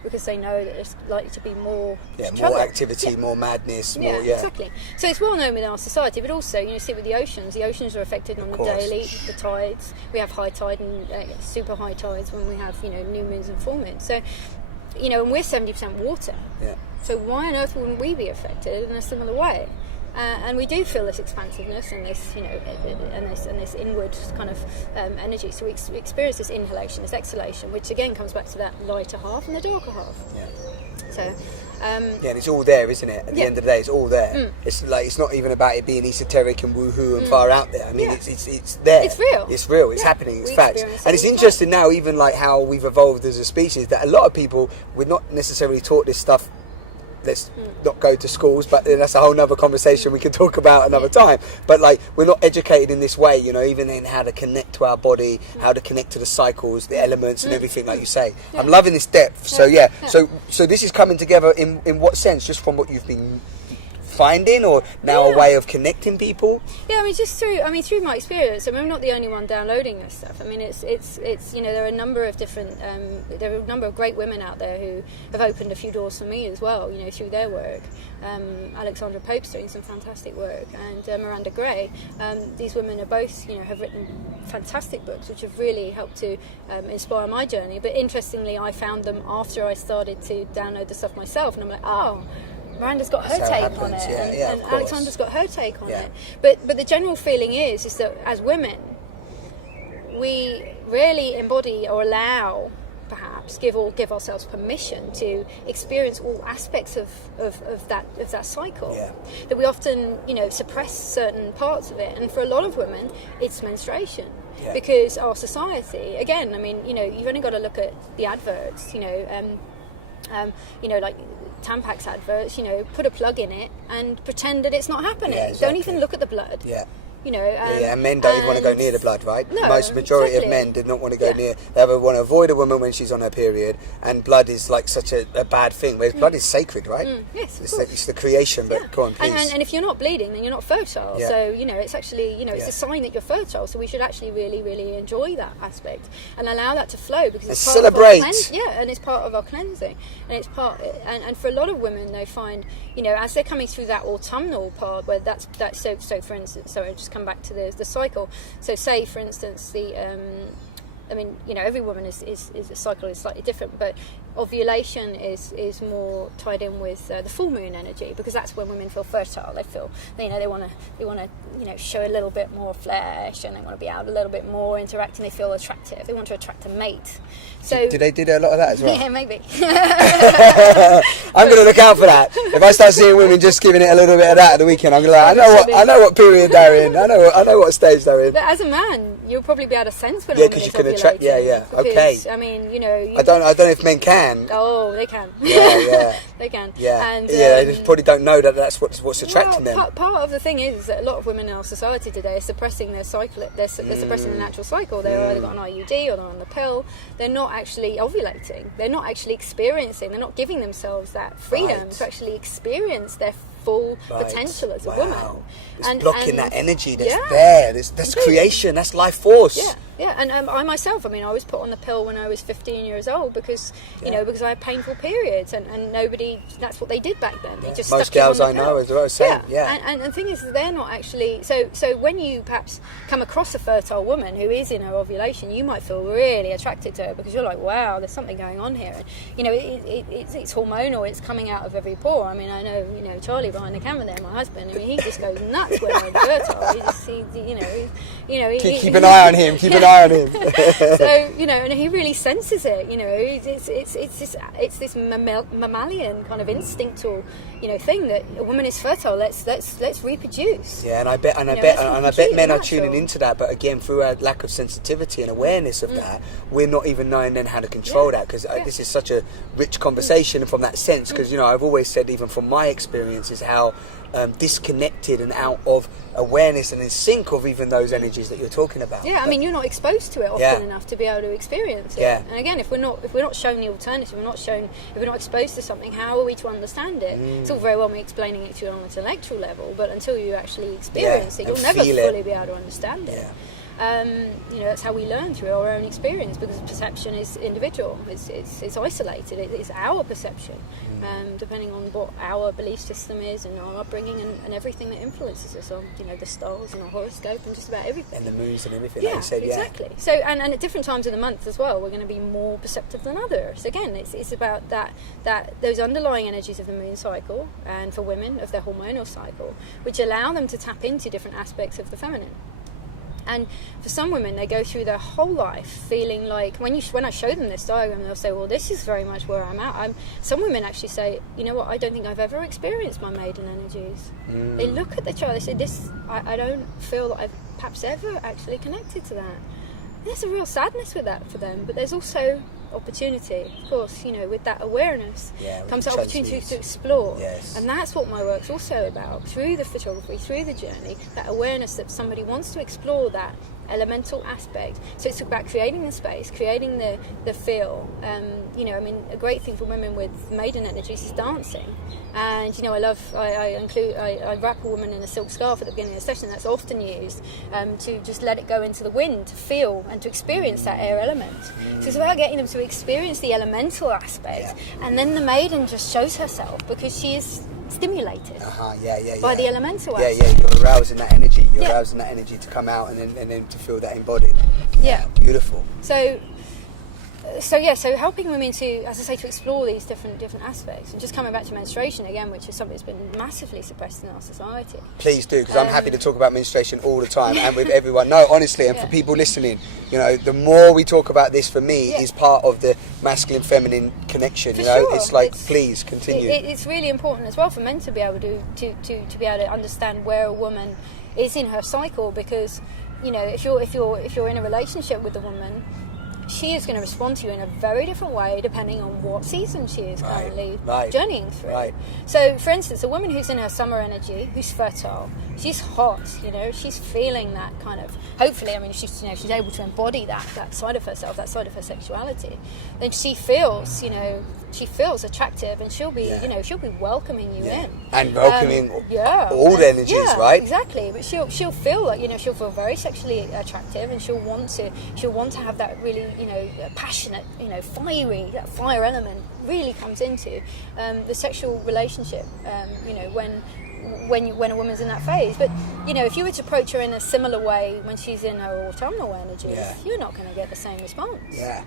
because they know that there's likely to be more trouble. More activity, more madness, more. Exactly. So it's well known within our society, but also see with the oceans are affected on the daily, the tides. We have high tide and super high tides when we have new moons and full moons. So and we're 70% water. Yeah. So why on earth wouldn't we be affected in a similar way? And we do feel this expansiveness and this, and this inward kind of energy. So we experience this inhalation, this exhalation, which again comes back to that lighter half and the darker half. Yeah. So. And it's all there, isn't it? At the end of the day, it's all there. It's not even about it being esoteric and woohoo and far out there. It's there. It's real. It's real. It's happening. It's facts. And it's interesting now, even like how we've evolved as a species, that a lot of people, we're not necessarily taught this stuff. Let's not go to schools, but that's a whole nother conversation we can talk about another time. But we're not educated in this way, even in how to connect to our body, how to connect to the cycles, the elements, and everything, like you say. I'm loving this depth. So so this is coming together in what sense? Just from what you've been finding, or now a way of connecting people? Just through my experience. I'm not the only one downloading this stuff. It's there are a number of different there are a number of great women out there who have opened a few doors for me as well, through their work. Alexandra Pope's doing some fantastic work, and Miranda Gray. These women are both have written fantastic books which have really helped to inspire my journey. But interestingly, I found them after I started to download the stuff myself, and I'm like, Miranda's got her take on it, and Alexandra's got her take on it. But the general feeling is that as women, we rarely embody or allow, perhaps, give ourselves permission to experience all aspects of that cycle. Yeah. That we often suppress certain parts of it, and for a lot of women, it's menstruation. Yeah. Because our society, again, you've only got to look at the adverts, like Tampax adverts, put a plug in it and pretend that it's not happening. Yeah, exactly. Don't even look at the blood. Yeah. And men don't even want to go near the blood, right? No, majority of men did not want to go near. They want to avoid a woman when she's on her period, and blood is like such a bad thing. Whereas blood is sacred, right? Yes, it's the creation. But go on, please. And if you're not bleeding, then you're not fertile. Yeah. So it's actually it's a sign that you're fertile. So we should actually really, really enjoy that aspect and allow that to flow, because it's part celebrate. Of our and it's part of our cleansing, and it's part. And for a lot of women, they find as they're coming through that autumnal part, where that's so. For instance, sorry, just come back to the cycle. So say, for instance, the every woman is a cycle is slightly different, but ovulation is more tied in with the full moon energy, because that's when women feel fertile. They feel, they want to show a little bit more flesh, and they want to be out a little bit more, interacting. They feel attractive. They want to attract a mate. So do they do a lot of that as well? Yeah, maybe. I'm going to look out for that. If I start seeing women just giving it a little bit of that at the weekend, I'm going to I know what period they're in. I know what stage they're in. But as a man, you'll probably be able to sense when a woman because you is can attract. ovulating, Yeah. because, Okay. I mean, I don't know if men can. Oh, they can. Yeah. They can. Yeah. And, they just probably don't know that that's what's attracting them. Part of the thing is that a lot of women in our society today are suppressing their cycle. They're suppressing the natural cycle. They're either got an IUD or they're on the pill. They're not actually ovulating. They're not actually experiencing. They're not giving themselves that freedom to actually experience their full potential as a woman. It's blocking that energy that's there. That's creation. That's life force. Yeah. And I myself, I was put on the pill when I was 15 years old because because I had painful periods, and nobody. That's what they did back then. They just most stuck you girls on I the pill. know as well. Same. Yeah. And the thing is, they're not actually. So when you perhaps come across a fertile woman who is in her ovulation, you might feel really attracted to her because you're like, wow, there's something going on here. And, it's hormonal. It's coming out of every pore. I know Charlie behind the camera there, my husband. He just goes nuts when we're fertile. Keep an eye on him. Keep an eye on him. So and he really senses it. It's this mammalian kind of instinctual thing that a woman is fertile. Let's reproduce. Yeah, and I bet men are tuning into that. But again, through our lack of sensitivity and awareness of that, we're not even knowing then how to control that, because this is such a rich conversation from that sense. Because I've always said, even from my experiences, how disconnected and out of awareness and in sync of even those energies that you're talking about. Yeah, you're not exposed to it often enough to be able to experience it. Yeah. And again, if we're not shown the alternative, if we're not exposed to something, how are we to understand it? It's all very well me explaining it to you on an intellectual level, but until you actually experience it, you'll never fully be able to understand it. That's how we learn, through our own experience, because perception is individual. It's isolated. It's our perception, depending on what our belief system is and our upbringing and everything that influences us on, the stars and our horoscope and just about everything. And the moons and everything. Yeah, like you said, exactly. So and at different times of the month as well, we're going to be more perceptive than others. Again, it's about that those underlying energies of the moon cycle, and for women of their hormonal cycle, which allow them to tap into different aspects of the feminine. And for some women, they go through their whole life feeling like, when I show them this diagram, they'll say, well, this is very much where I'm at. Some women actually say, you know what, I don't think I've ever experienced my maiden energies. They look at the chart, they say, I don't feel that I've perhaps ever actually connected to that. There's a real sadness with that for them, but there's also opportunity, of course. With that awareness comes that opportunity to explore. Yes. And that's what my work's also about, through the photography, through the journey, that awareness that somebody wants to explore that elemental aspect. So it's about creating the space, creating the feel. A great thing for women with maiden energies is dancing. And I wrap a woman in a silk scarf at the beginning of the session. That's often used to just let it go into the wind, to feel and to experience that air element. So it's about getting them to experience the elemental aspect, and then the maiden just shows herself because she is stimulated by the elemental aspect. You're arousing that energy. You're arousing that energy to come out and then to feel that embodied. Yeah. Beautiful. So helping women to, as I say, to explore these different aspects, and just coming back to menstruation again, which is something that's been massively suppressed in our society. Please do, because I'm happy to talk about menstruation all the time and with everyone. No, honestly, and for people listening, the more we talk about this, for me, is part of the masculine feminine connection. Sure. It's like, please continue. It's really important as well for men to be able to be able to understand where a woman is in her cycle, because if you're in a relationship with a woman, she is going to respond to you in a very different way depending on what season she is currently journeying through. Right. So, for instance, a woman who's in her summer energy, who's fertile, she's hot, she's feeling that kind of, hopefully, she's able to embody that side of herself, that side of her sexuality. Then she feels, attractive, and she'll be, she'll be welcoming you in. And welcoming all the energies, right? Exactly. But she'll feel like, she'll feel very sexually attractive, and she'll want to have that really, passionate, fiery, that fire element really comes into the sexual relationship, when a woman's in that phase. But you know, if you were to approach her in a similar way when she's in her autumnal energies, you're not going to get the same response. Yeah,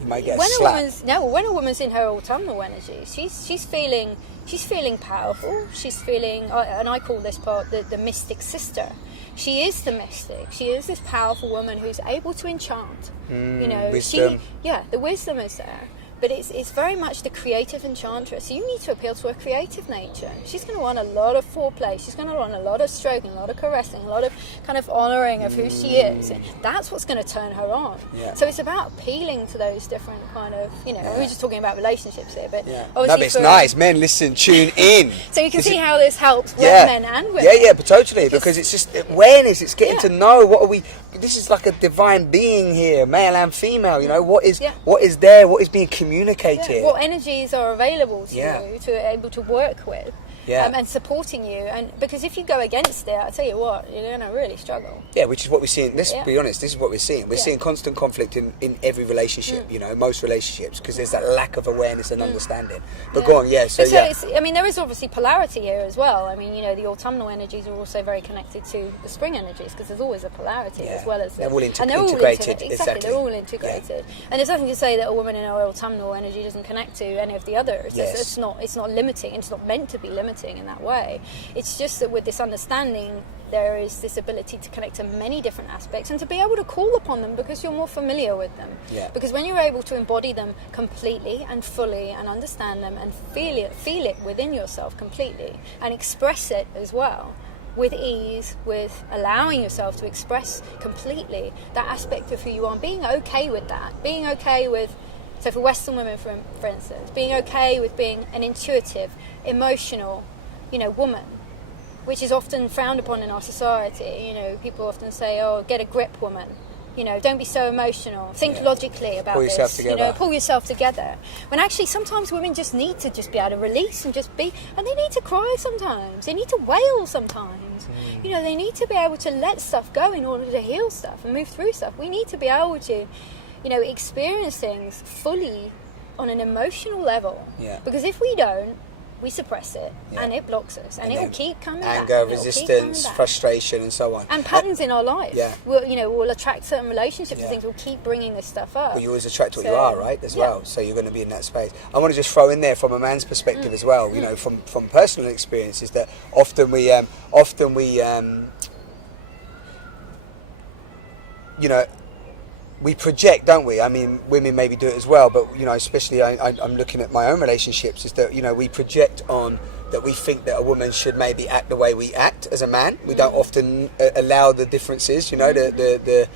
you might get a slap. When a woman's in her autumnal energies, she's feeling powerful. She's feeling, and I call this part the mystic sister. She is the mystic. She is this powerful woman who's able to enchant. You know, wisdom. The wisdom is there. But it's very much the creative enchantress. So you need to appeal to her creative nature. She's going to want a lot of foreplay. She's going to want a lot of stroking, a lot of caressing, a lot of kind of honouring of who she is. And that's what's going to turn her on. Yeah. So it's about appealing to those different kind of, you know, we're just talking about relationships here. But obviously no, but it's nice. Men, listen, tune in. So you can see how this helps both men and women. Yeah, but totally. Because it's just awareness. It's getting to know what are we... This is like a divine being here, male and female. You know, what is there, what is being communicated. Yeah. What energies are available to you to be able to work with. And supporting you, and because if you go against it, I tell you what, you're going to really struggle. Yeah, which is what we're seeing. Let's be honest. This is what we're seeing. We're seeing constant conflict in every relationship. You know, most relationships, because there's that lack of awareness and understanding. But go on, I mean, there is obviously polarity here as well. I mean, you know, the autumnal energies are also very connected to the spring energies, because there's always a polarity as well as they're all integrated. Exactly, they're all integrated. And there's nothing to say that a woman in her autumnal energy doesn't connect to any of the others. It's not limiting. It's not meant to be limiting in that way. It's just that with this understanding, there is this ability to connect to many different aspects and to be able to call upon them because you're more familiar with them. Because when you're able to embody them completely and fully and understand them and feel it within yourself completely and express it as well with ease, with allowing yourself to express completely that aspect of who you are, and being okay with that, being okay with, so for Western women, for instance, being okay with being an intuitive, emotional, you know, woman, which is often frowned upon in our society. You know, people often say, "Oh, get a grip, woman." You know, don't be so emotional. Think logically about this. Pull yourself together. You know, pull yourself together. When actually, sometimes women just need to be able to release and just be, and they need to cry sometimes. They need to wail sometimes. You know, they need to be able to let stuff go in order to heal stuff and move through stuff. We need to be able to, you know, experience things fully on an emotional level. Because if we don't, we suppress it and it blocks us, and it will keep coming back. Anger, resistance, frustration, and so on. And patterns in our life. We'll attract certain relationships and things. We'll keep bringing this stuff up. Well, you always attract what you are, right? As well. So you're going to be in that space. I want to just throw in there from a man's perspective as well. You know, from personal experiences, that often we you know, we project, don't we? I mean, women maybe do it as well, but, you know, especially I'm looking at my own relationships, is that, you know, we project on that we think that a woman should maybe act the way we act as a man. We don't often allow the differences, you know, the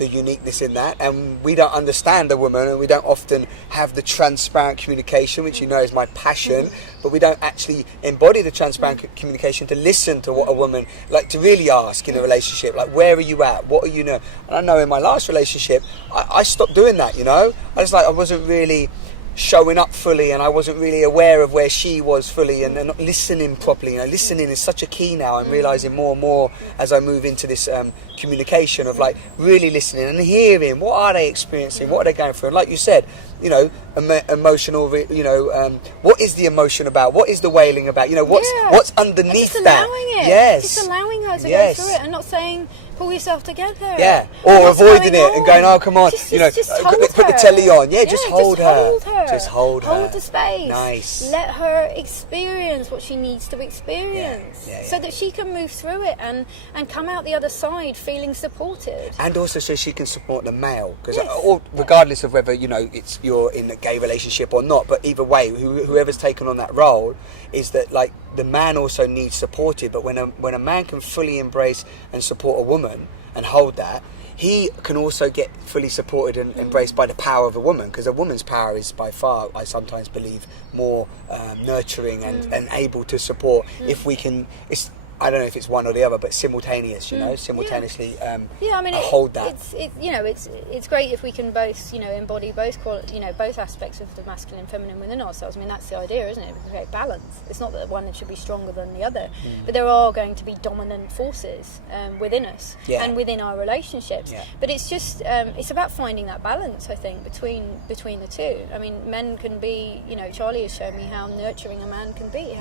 uniqueness in that, and we don't understand a woman, and we don't often have the transparent communication, which, you know, is my passion, but we don't actually embody the transparent communication to listen to what a woman, like, to really ask in a relationship, like, where are you at, what are you know. And I know in my last relationship I stopped doing that, you know. I wasn't really showing up fully, and I wasn't really aware of where she was fully, and not listening properly. You know, listening is such a key now. I'm realising more and more as I move into this communication of, like, really listening and hearing what are they experiencing, what are they going through. And like you said, you know, emotional, you know, what is the emotion about, what is the wailing about, you know, what's underneath just that. Just allowing her to go through it, and not saying pull yourself together. Or avoiding it and going, oh, come on, just you know, put the telly on. Just hold her. Just hold her. Hold the space. Nice. Let her experience what she needs to experience, so that she can move through it and come out the other side feeling supported. And also so she can support the male, because regardless of whether, you know, you're in a gay relationship or not, but either way, whoever's taken on that role, is that, like, the man also needs supported. But when a man can fully embrace and support a woman and hold that, he can also get fully supported and embraced by the power of a woman, because a woman's power is by far, I sometimes believe, more nurturing and able to support. If we can, I don't know if it's one or the other, but simultaneous, you know, simultaneously hold that. It's great if we can both, you know, embody both both aspects of the masculine and feminine within ourselves. I mean, that's the idea, isn't it? We can create balance. It's not that one should be stronger than the other, but there are going to be dominant forces within us and within our relationships. Yeah. But it's just it's about finding that balance, I think, between the two. I mean, men can be, you know, Charlie has shown me how nurturing a man can be,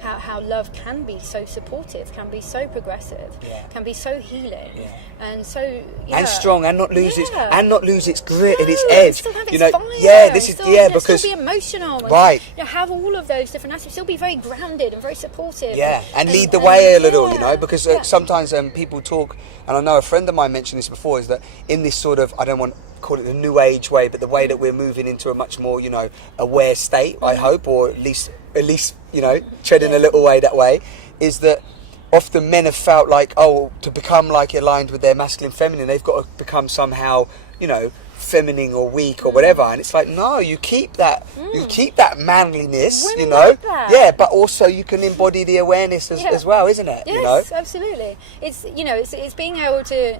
how love can be so supportive, can be so progressive, can be so healing, and so and strong, and not lose its grit and its edge. Still have its fire, this is because still be emotional, and, you know, have all of those different aspects. Still be very grounded and very supportive, and lead the way a little, you know, because sometimes people talk, and I know a friend of mine mentioned this before, is that in this sort of, I don't want to call it the new age way, but the way that we're moving into a much more, you know, aware state, I hope, or at least you know, treading a little way that way, is that often men have felt like, to become like aligned with their masculine feminine, they've got to become somehow, you know, feminine or weak or whatever, and it's like, no, you keep that manliness. Women, you know, like that. But also you can embody the awareness as well, isn't it? Yes, you know? Absolutely. It's, you know, it's being able to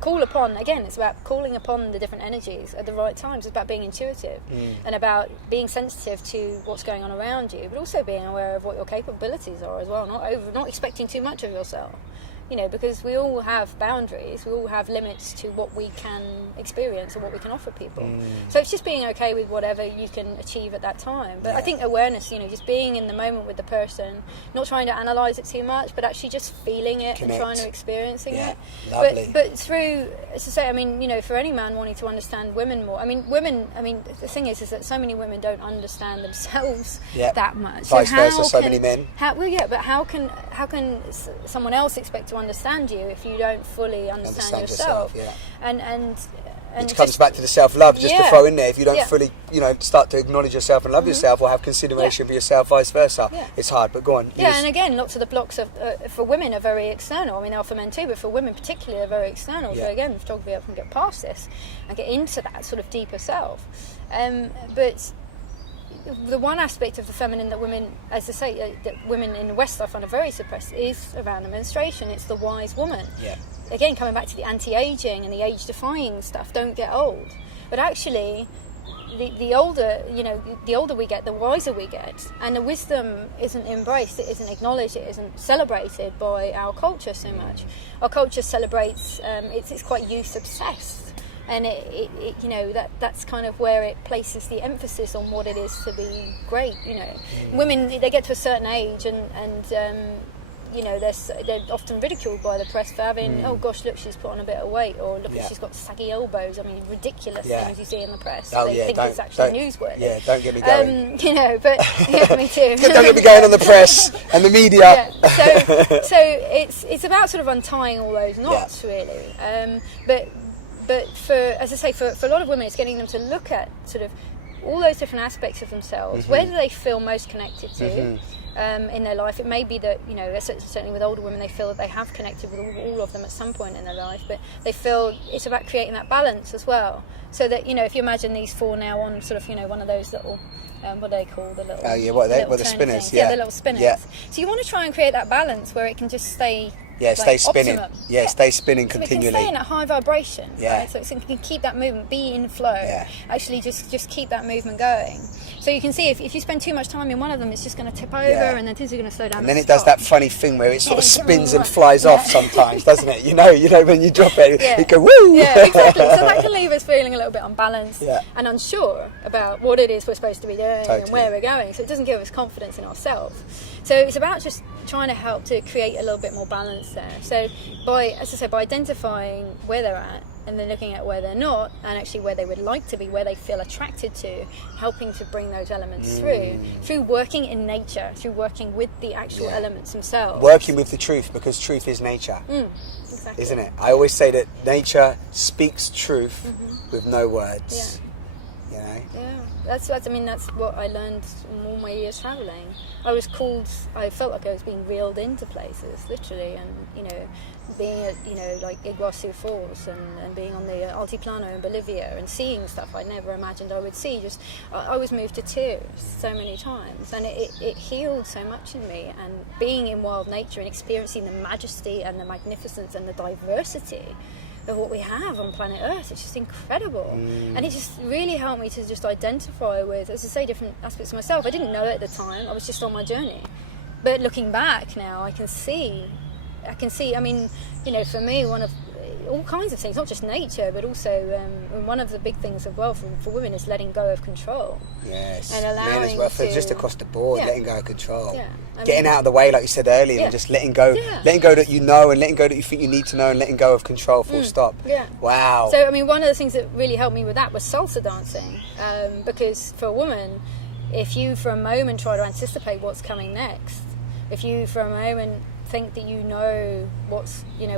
call upon, again, it's about calling upon the different energies at the right times. It's about being intuitive and about being sensitive to what's going on around you, but also being aware of what your capabilities are as well, not expecting too much of yourself. You know, because we all have boundaries, we all have limits to what we can experience or what we can offer people. So it's just being okay with whatever you can achieve at that time. But I think awareness, you know, just being in the moment with the person, not trying to analyse it too much, but actually just feeling it and trying to experiencing it. Lovely. But through, as I say, I mean, you know, for any man wanting to understand women more, I mean, the thing is that so many women don't understand themselves that much. Vice versa, so many men. But how can someone else expect to understand you if you don't fully understand yourself? And it comes back to the self-love, just to throw in there, if you don't fully, you know, start to acknowledge yourself and love yourself, or have consideration for yourself, vice versa, it's hard. But go on. And again, lots of the blocks for women are very external. I mean, they are for men too, but for women particularly, are very external. So again, photography can get past this and get into that sort of deeper self. But the one aspect of the feminine that women, as I say, that women in the West I find are very suppressed, is around the menstruation. It's the wise woman. Again, coming back to the anti-aging and the age-defying stuff, don't get old. But actually, the older we get, the wiser we get, and the wisdom isn't embraced, it isn't acknowledged, it isn't celebrated by our culture so much. Our culture celebrates, it's quite youth-obsessed. And it you know, that's kind of where it places the emphasis on what it is to be great. You know, women, they get to a certain age and you know, they're often ridiculed by the press for having, oh gosh, look, she's put on a bit of weight, or look, she's got saggy elbows. I mean, ridiculous things you see in the press. They think it's actually newsworthy. Yeah, don't get me going. You know, but me too. Don't get me going on the press and the media. So it's about sort of untying all those knots, really. But for, as I say, for a lot of women, it's getting them to look at sort of all those different aspects of themselves. Where do they feel most connected to in their life? It may be that, you know, certainly with older women, they feel that they have connected with all of them at some point in their life, but they feel it's about creating that balance as well. So that, you know, if you imagine these four now on sort of, you know, one of those little, what are they called? The little, the spinners. The little spinners. So you want to try and create that balance where it can just stay... stay spinning. Optimum. Stay spinning continually. So it can stay in a high vibration. Right? So it can keep that movement, be in flow. Actually, just keep that movement going. So you can see if you spend too much time in one of them, it's just going to tip over, and then things are going to slow down. And then it does that funny thing where it sort of spins and flies off sometimes, doesn't it? You know, when you drop it, it goes woo. Yeah, exactly. So that can leave us feeling a little bit unbalanced and unsure about what it is we're supposed to be doing and where we're going. So it doesn't give us confidence in ourselves. So it's about just trying to help to create a little bit more balance there. So by identifying where they're at and then looking at where they're not, and actually where they would like to be, where they feel attracted to, helping to bring those elements through working in nature, through working with the actual elements themselves. Working with the truth, because truth is nature. Exactly. Isn't it? I always say that nature speaks truth with no words. You know? That's what I learned from all my years travelling. I felt like I was being reeled into places, literally, and being at like Iguazu Falls and being on the Altiplano in Bolivia and seeing stuff I never imagined I would see. I was moved to tears so many times, and it healed so much in me. And being in wild nature and experiencing the majesty and the magnificence and the diversity of what we have on planet Earth, it's just incredible. And it just really helped me to just identify with, as I say, different aspects of myself. I didn't know it at the time. I was just on my journey. But looking back now, I can see, I mean, for me, one of all kinds of things, not just nature, but also one of the big things as well for women is letting go of control. Yes, and allowing men as well, to, just across the board, letting go of control. Yeah. Getting out of the way, like you said earlier, and just letting go that you know, and letting go that you think you need to know, and letting go of control, full stop. Yeah. Wow. So, I mean, one of the things that really helped me with that was salsa dancing, because for a woman, if you for a moment try to anticipate what's coming next, if you for a moment think that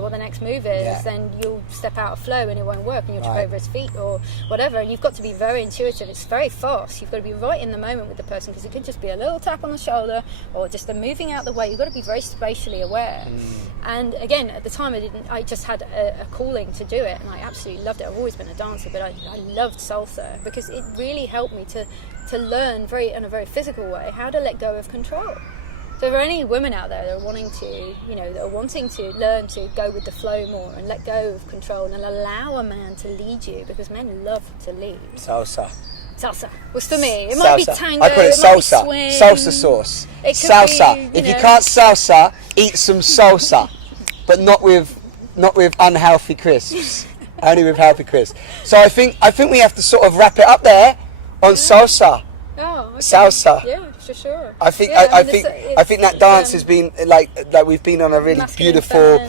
what the next move is, then you'll step out of flow and it won't work, and you'll trip over his feet or whatever. And you've got to be very intuitive. It's very fast. You've got to be right in the moment with the person, because it could just be a little tap on the shoulder or just a moving out the way. You've got to be very spatially aware. And again, at the time I just had a calling to do it, and I absolutely loved it. I've always been a dancer, but I loved salsa because it really helped me to learn in a very physical way how to let go of control. So for any women out there that are wanting to learn to go with the flow more and let go of control and allow a man to lead you, because men love to lead. Salsa. What's for me? It might be tango. I call it salsa. Swing. Salsa sauce. Salsa. If you can't salsa, eat some salsa, but not with unhealthy crisps. Only with healthy crisps. So I think we have to sort of wrap it up there on salsa. Oh, okay. Salsa. Yeah, for sure. I think that dance has been like we've been on a really beautiful.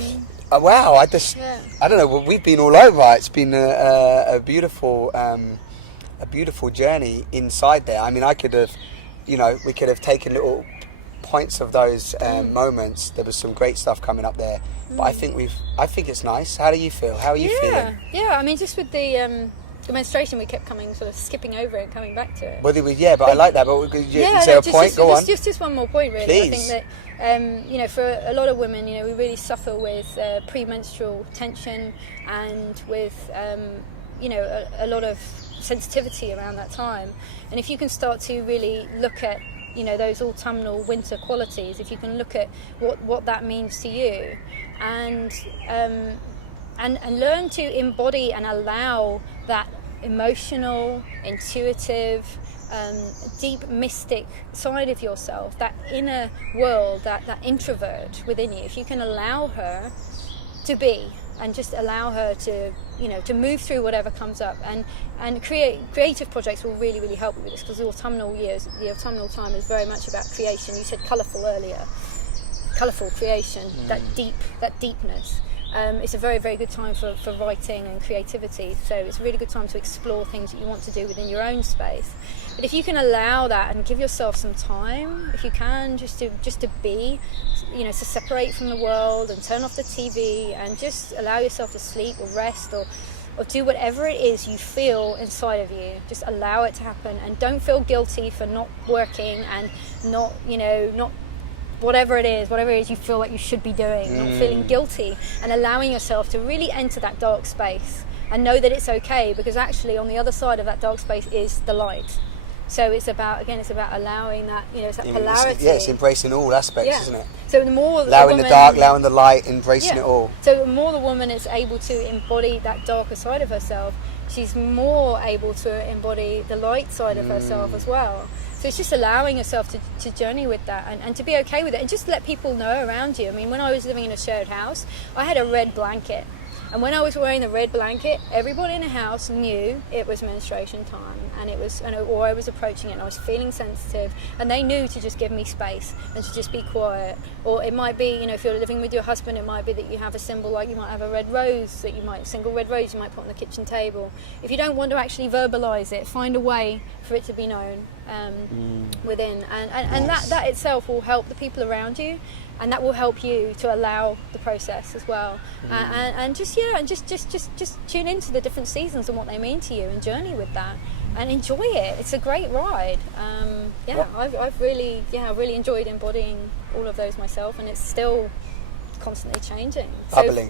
Wow, I don't know. We've been all over. It's been a beautiful journey inside there. I mean, I could have, we could have taken little points of those moments. There was some great stuff coming up there, but I think it's nice. How do you feel? How are you feeling? Yeah. I mean, just with the menstruation, we kept skipping over it and coming back to it. But I like that. But is there a point? Go on. Just one more point, really. Please. I think that for a lot of women, we really suffer with premenstrual tension and with a lot of sensitivity around that time. And if you can start to really look at those autumnal winter qualities, if you can look at what that means to you, and learn to embody and allow that emotional, intuitive, deep mystic side of yourself, that inner world, that introvert within you, if you can allow her to be and just allow her to move through whatever comes up, and creative projects will really, really help you with this, because the autumnal time is very much about creation. You said colourful earlier. Colourful creation, that deepness. It's a very, very good time for writing and creativity. So it's a really good time to explore things that you want to do within your own space. But if you can allow that and give yourself some time, if you can, just to be, to separate from the world and turn off the TV and just allow yourself to sleep or rest or do whatever it is you feel inside of you. Just allow it to happen, and don't feel guilty for not working and not whatever it is you feel like you should be doing, not feeling guilty, and allowing yourself to really enter that dark space and know that it's okay, because actually on the other side of that dark space is the light. So it's about allowing that, it's that polarity. It's embracing all aspects, isn't it? So the more allowing the dark, allowing the light, embracing it all. So the more the woman is able to embody that darker side of herself, she's more able to embody the light side of herself as well. So it's just allowing yourself to journey with that and to be okay with it, and just let people know around you. I mean, when I was living in a shared house, I had a red blanket. And when I was wearing the red blanket, everybody in the house knew it was menstruation time, or I was approaching it, and I was feeling sensitive, and they knew to just give me space and to just be quiet. Or it might be, if you're living with your husband, it might be that you have a symbol, like you might have a red rose single red rose you might put on the kitchen table. If you don't want to actually verbalise it, find a way for it to be known within, and that itself will help the people around you. And that will help you to allow the process as well, and just tune into the different seasons and what they mean to you, and journey with that. and enjoy it. It's a great ride. I've really enjoyed embodying all of those myself, and it's still constantly changing.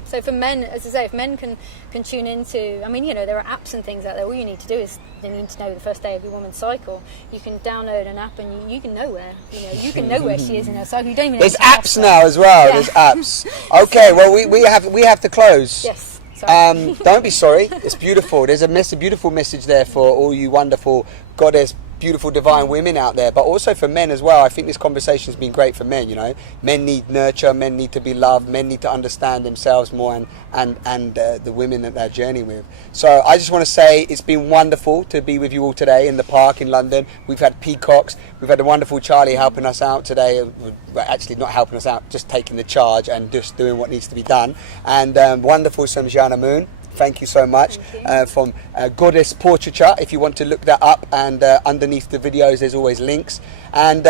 So for men, as I say, if men can tune into, I mean, there are apps and things out there. All you need to do is you need to know the first day of your woman's cycle. You can download an app and you can know where, you can know where she is in her cycle. You don't even There's apps now as well. Yeah. There's apps. Okay, well we have to close. Yes. Don't be sorry. It's beautiful. There's a beautiful message there for all you wonderful goddess, beautiful divine women out there, but also for men as well. I think this conversation has been great for men. Men need nurture, men need to be loved, men need to understand themselves more and the women that they're journeying with. So I just want to say it's been wonderful to be with you all today in the park in London. We've had peacocks, we've had a wonderful Charlie helping us out today, well, actually not helping us out, just taking the charge and just doing what needs to be done, and wonderful Samjhana Moon. Thank you so much. From Goddess Portraiture, if you want to look that up, and underneath the videos there's always links. And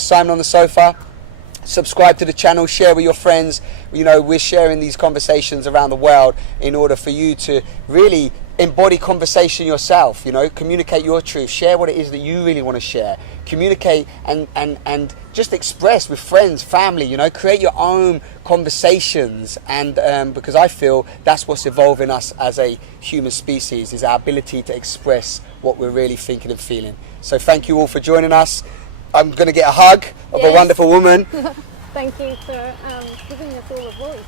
Simon on the Sofa, subscribe to the channel, share with your friends. We're sharing these conversations around the world in order for you to really embody conversation yourself, communicate your truth, share what it is that you really want to share, communicate and just express with friends, family, create your own conversations, and because I feel that's what's evolving us as a human species, is our ability to express what we're really thinking and feeling. So thank you all for joining us. I'm going to get a hug of a wonderful woman. Thank you for giving us all a voice.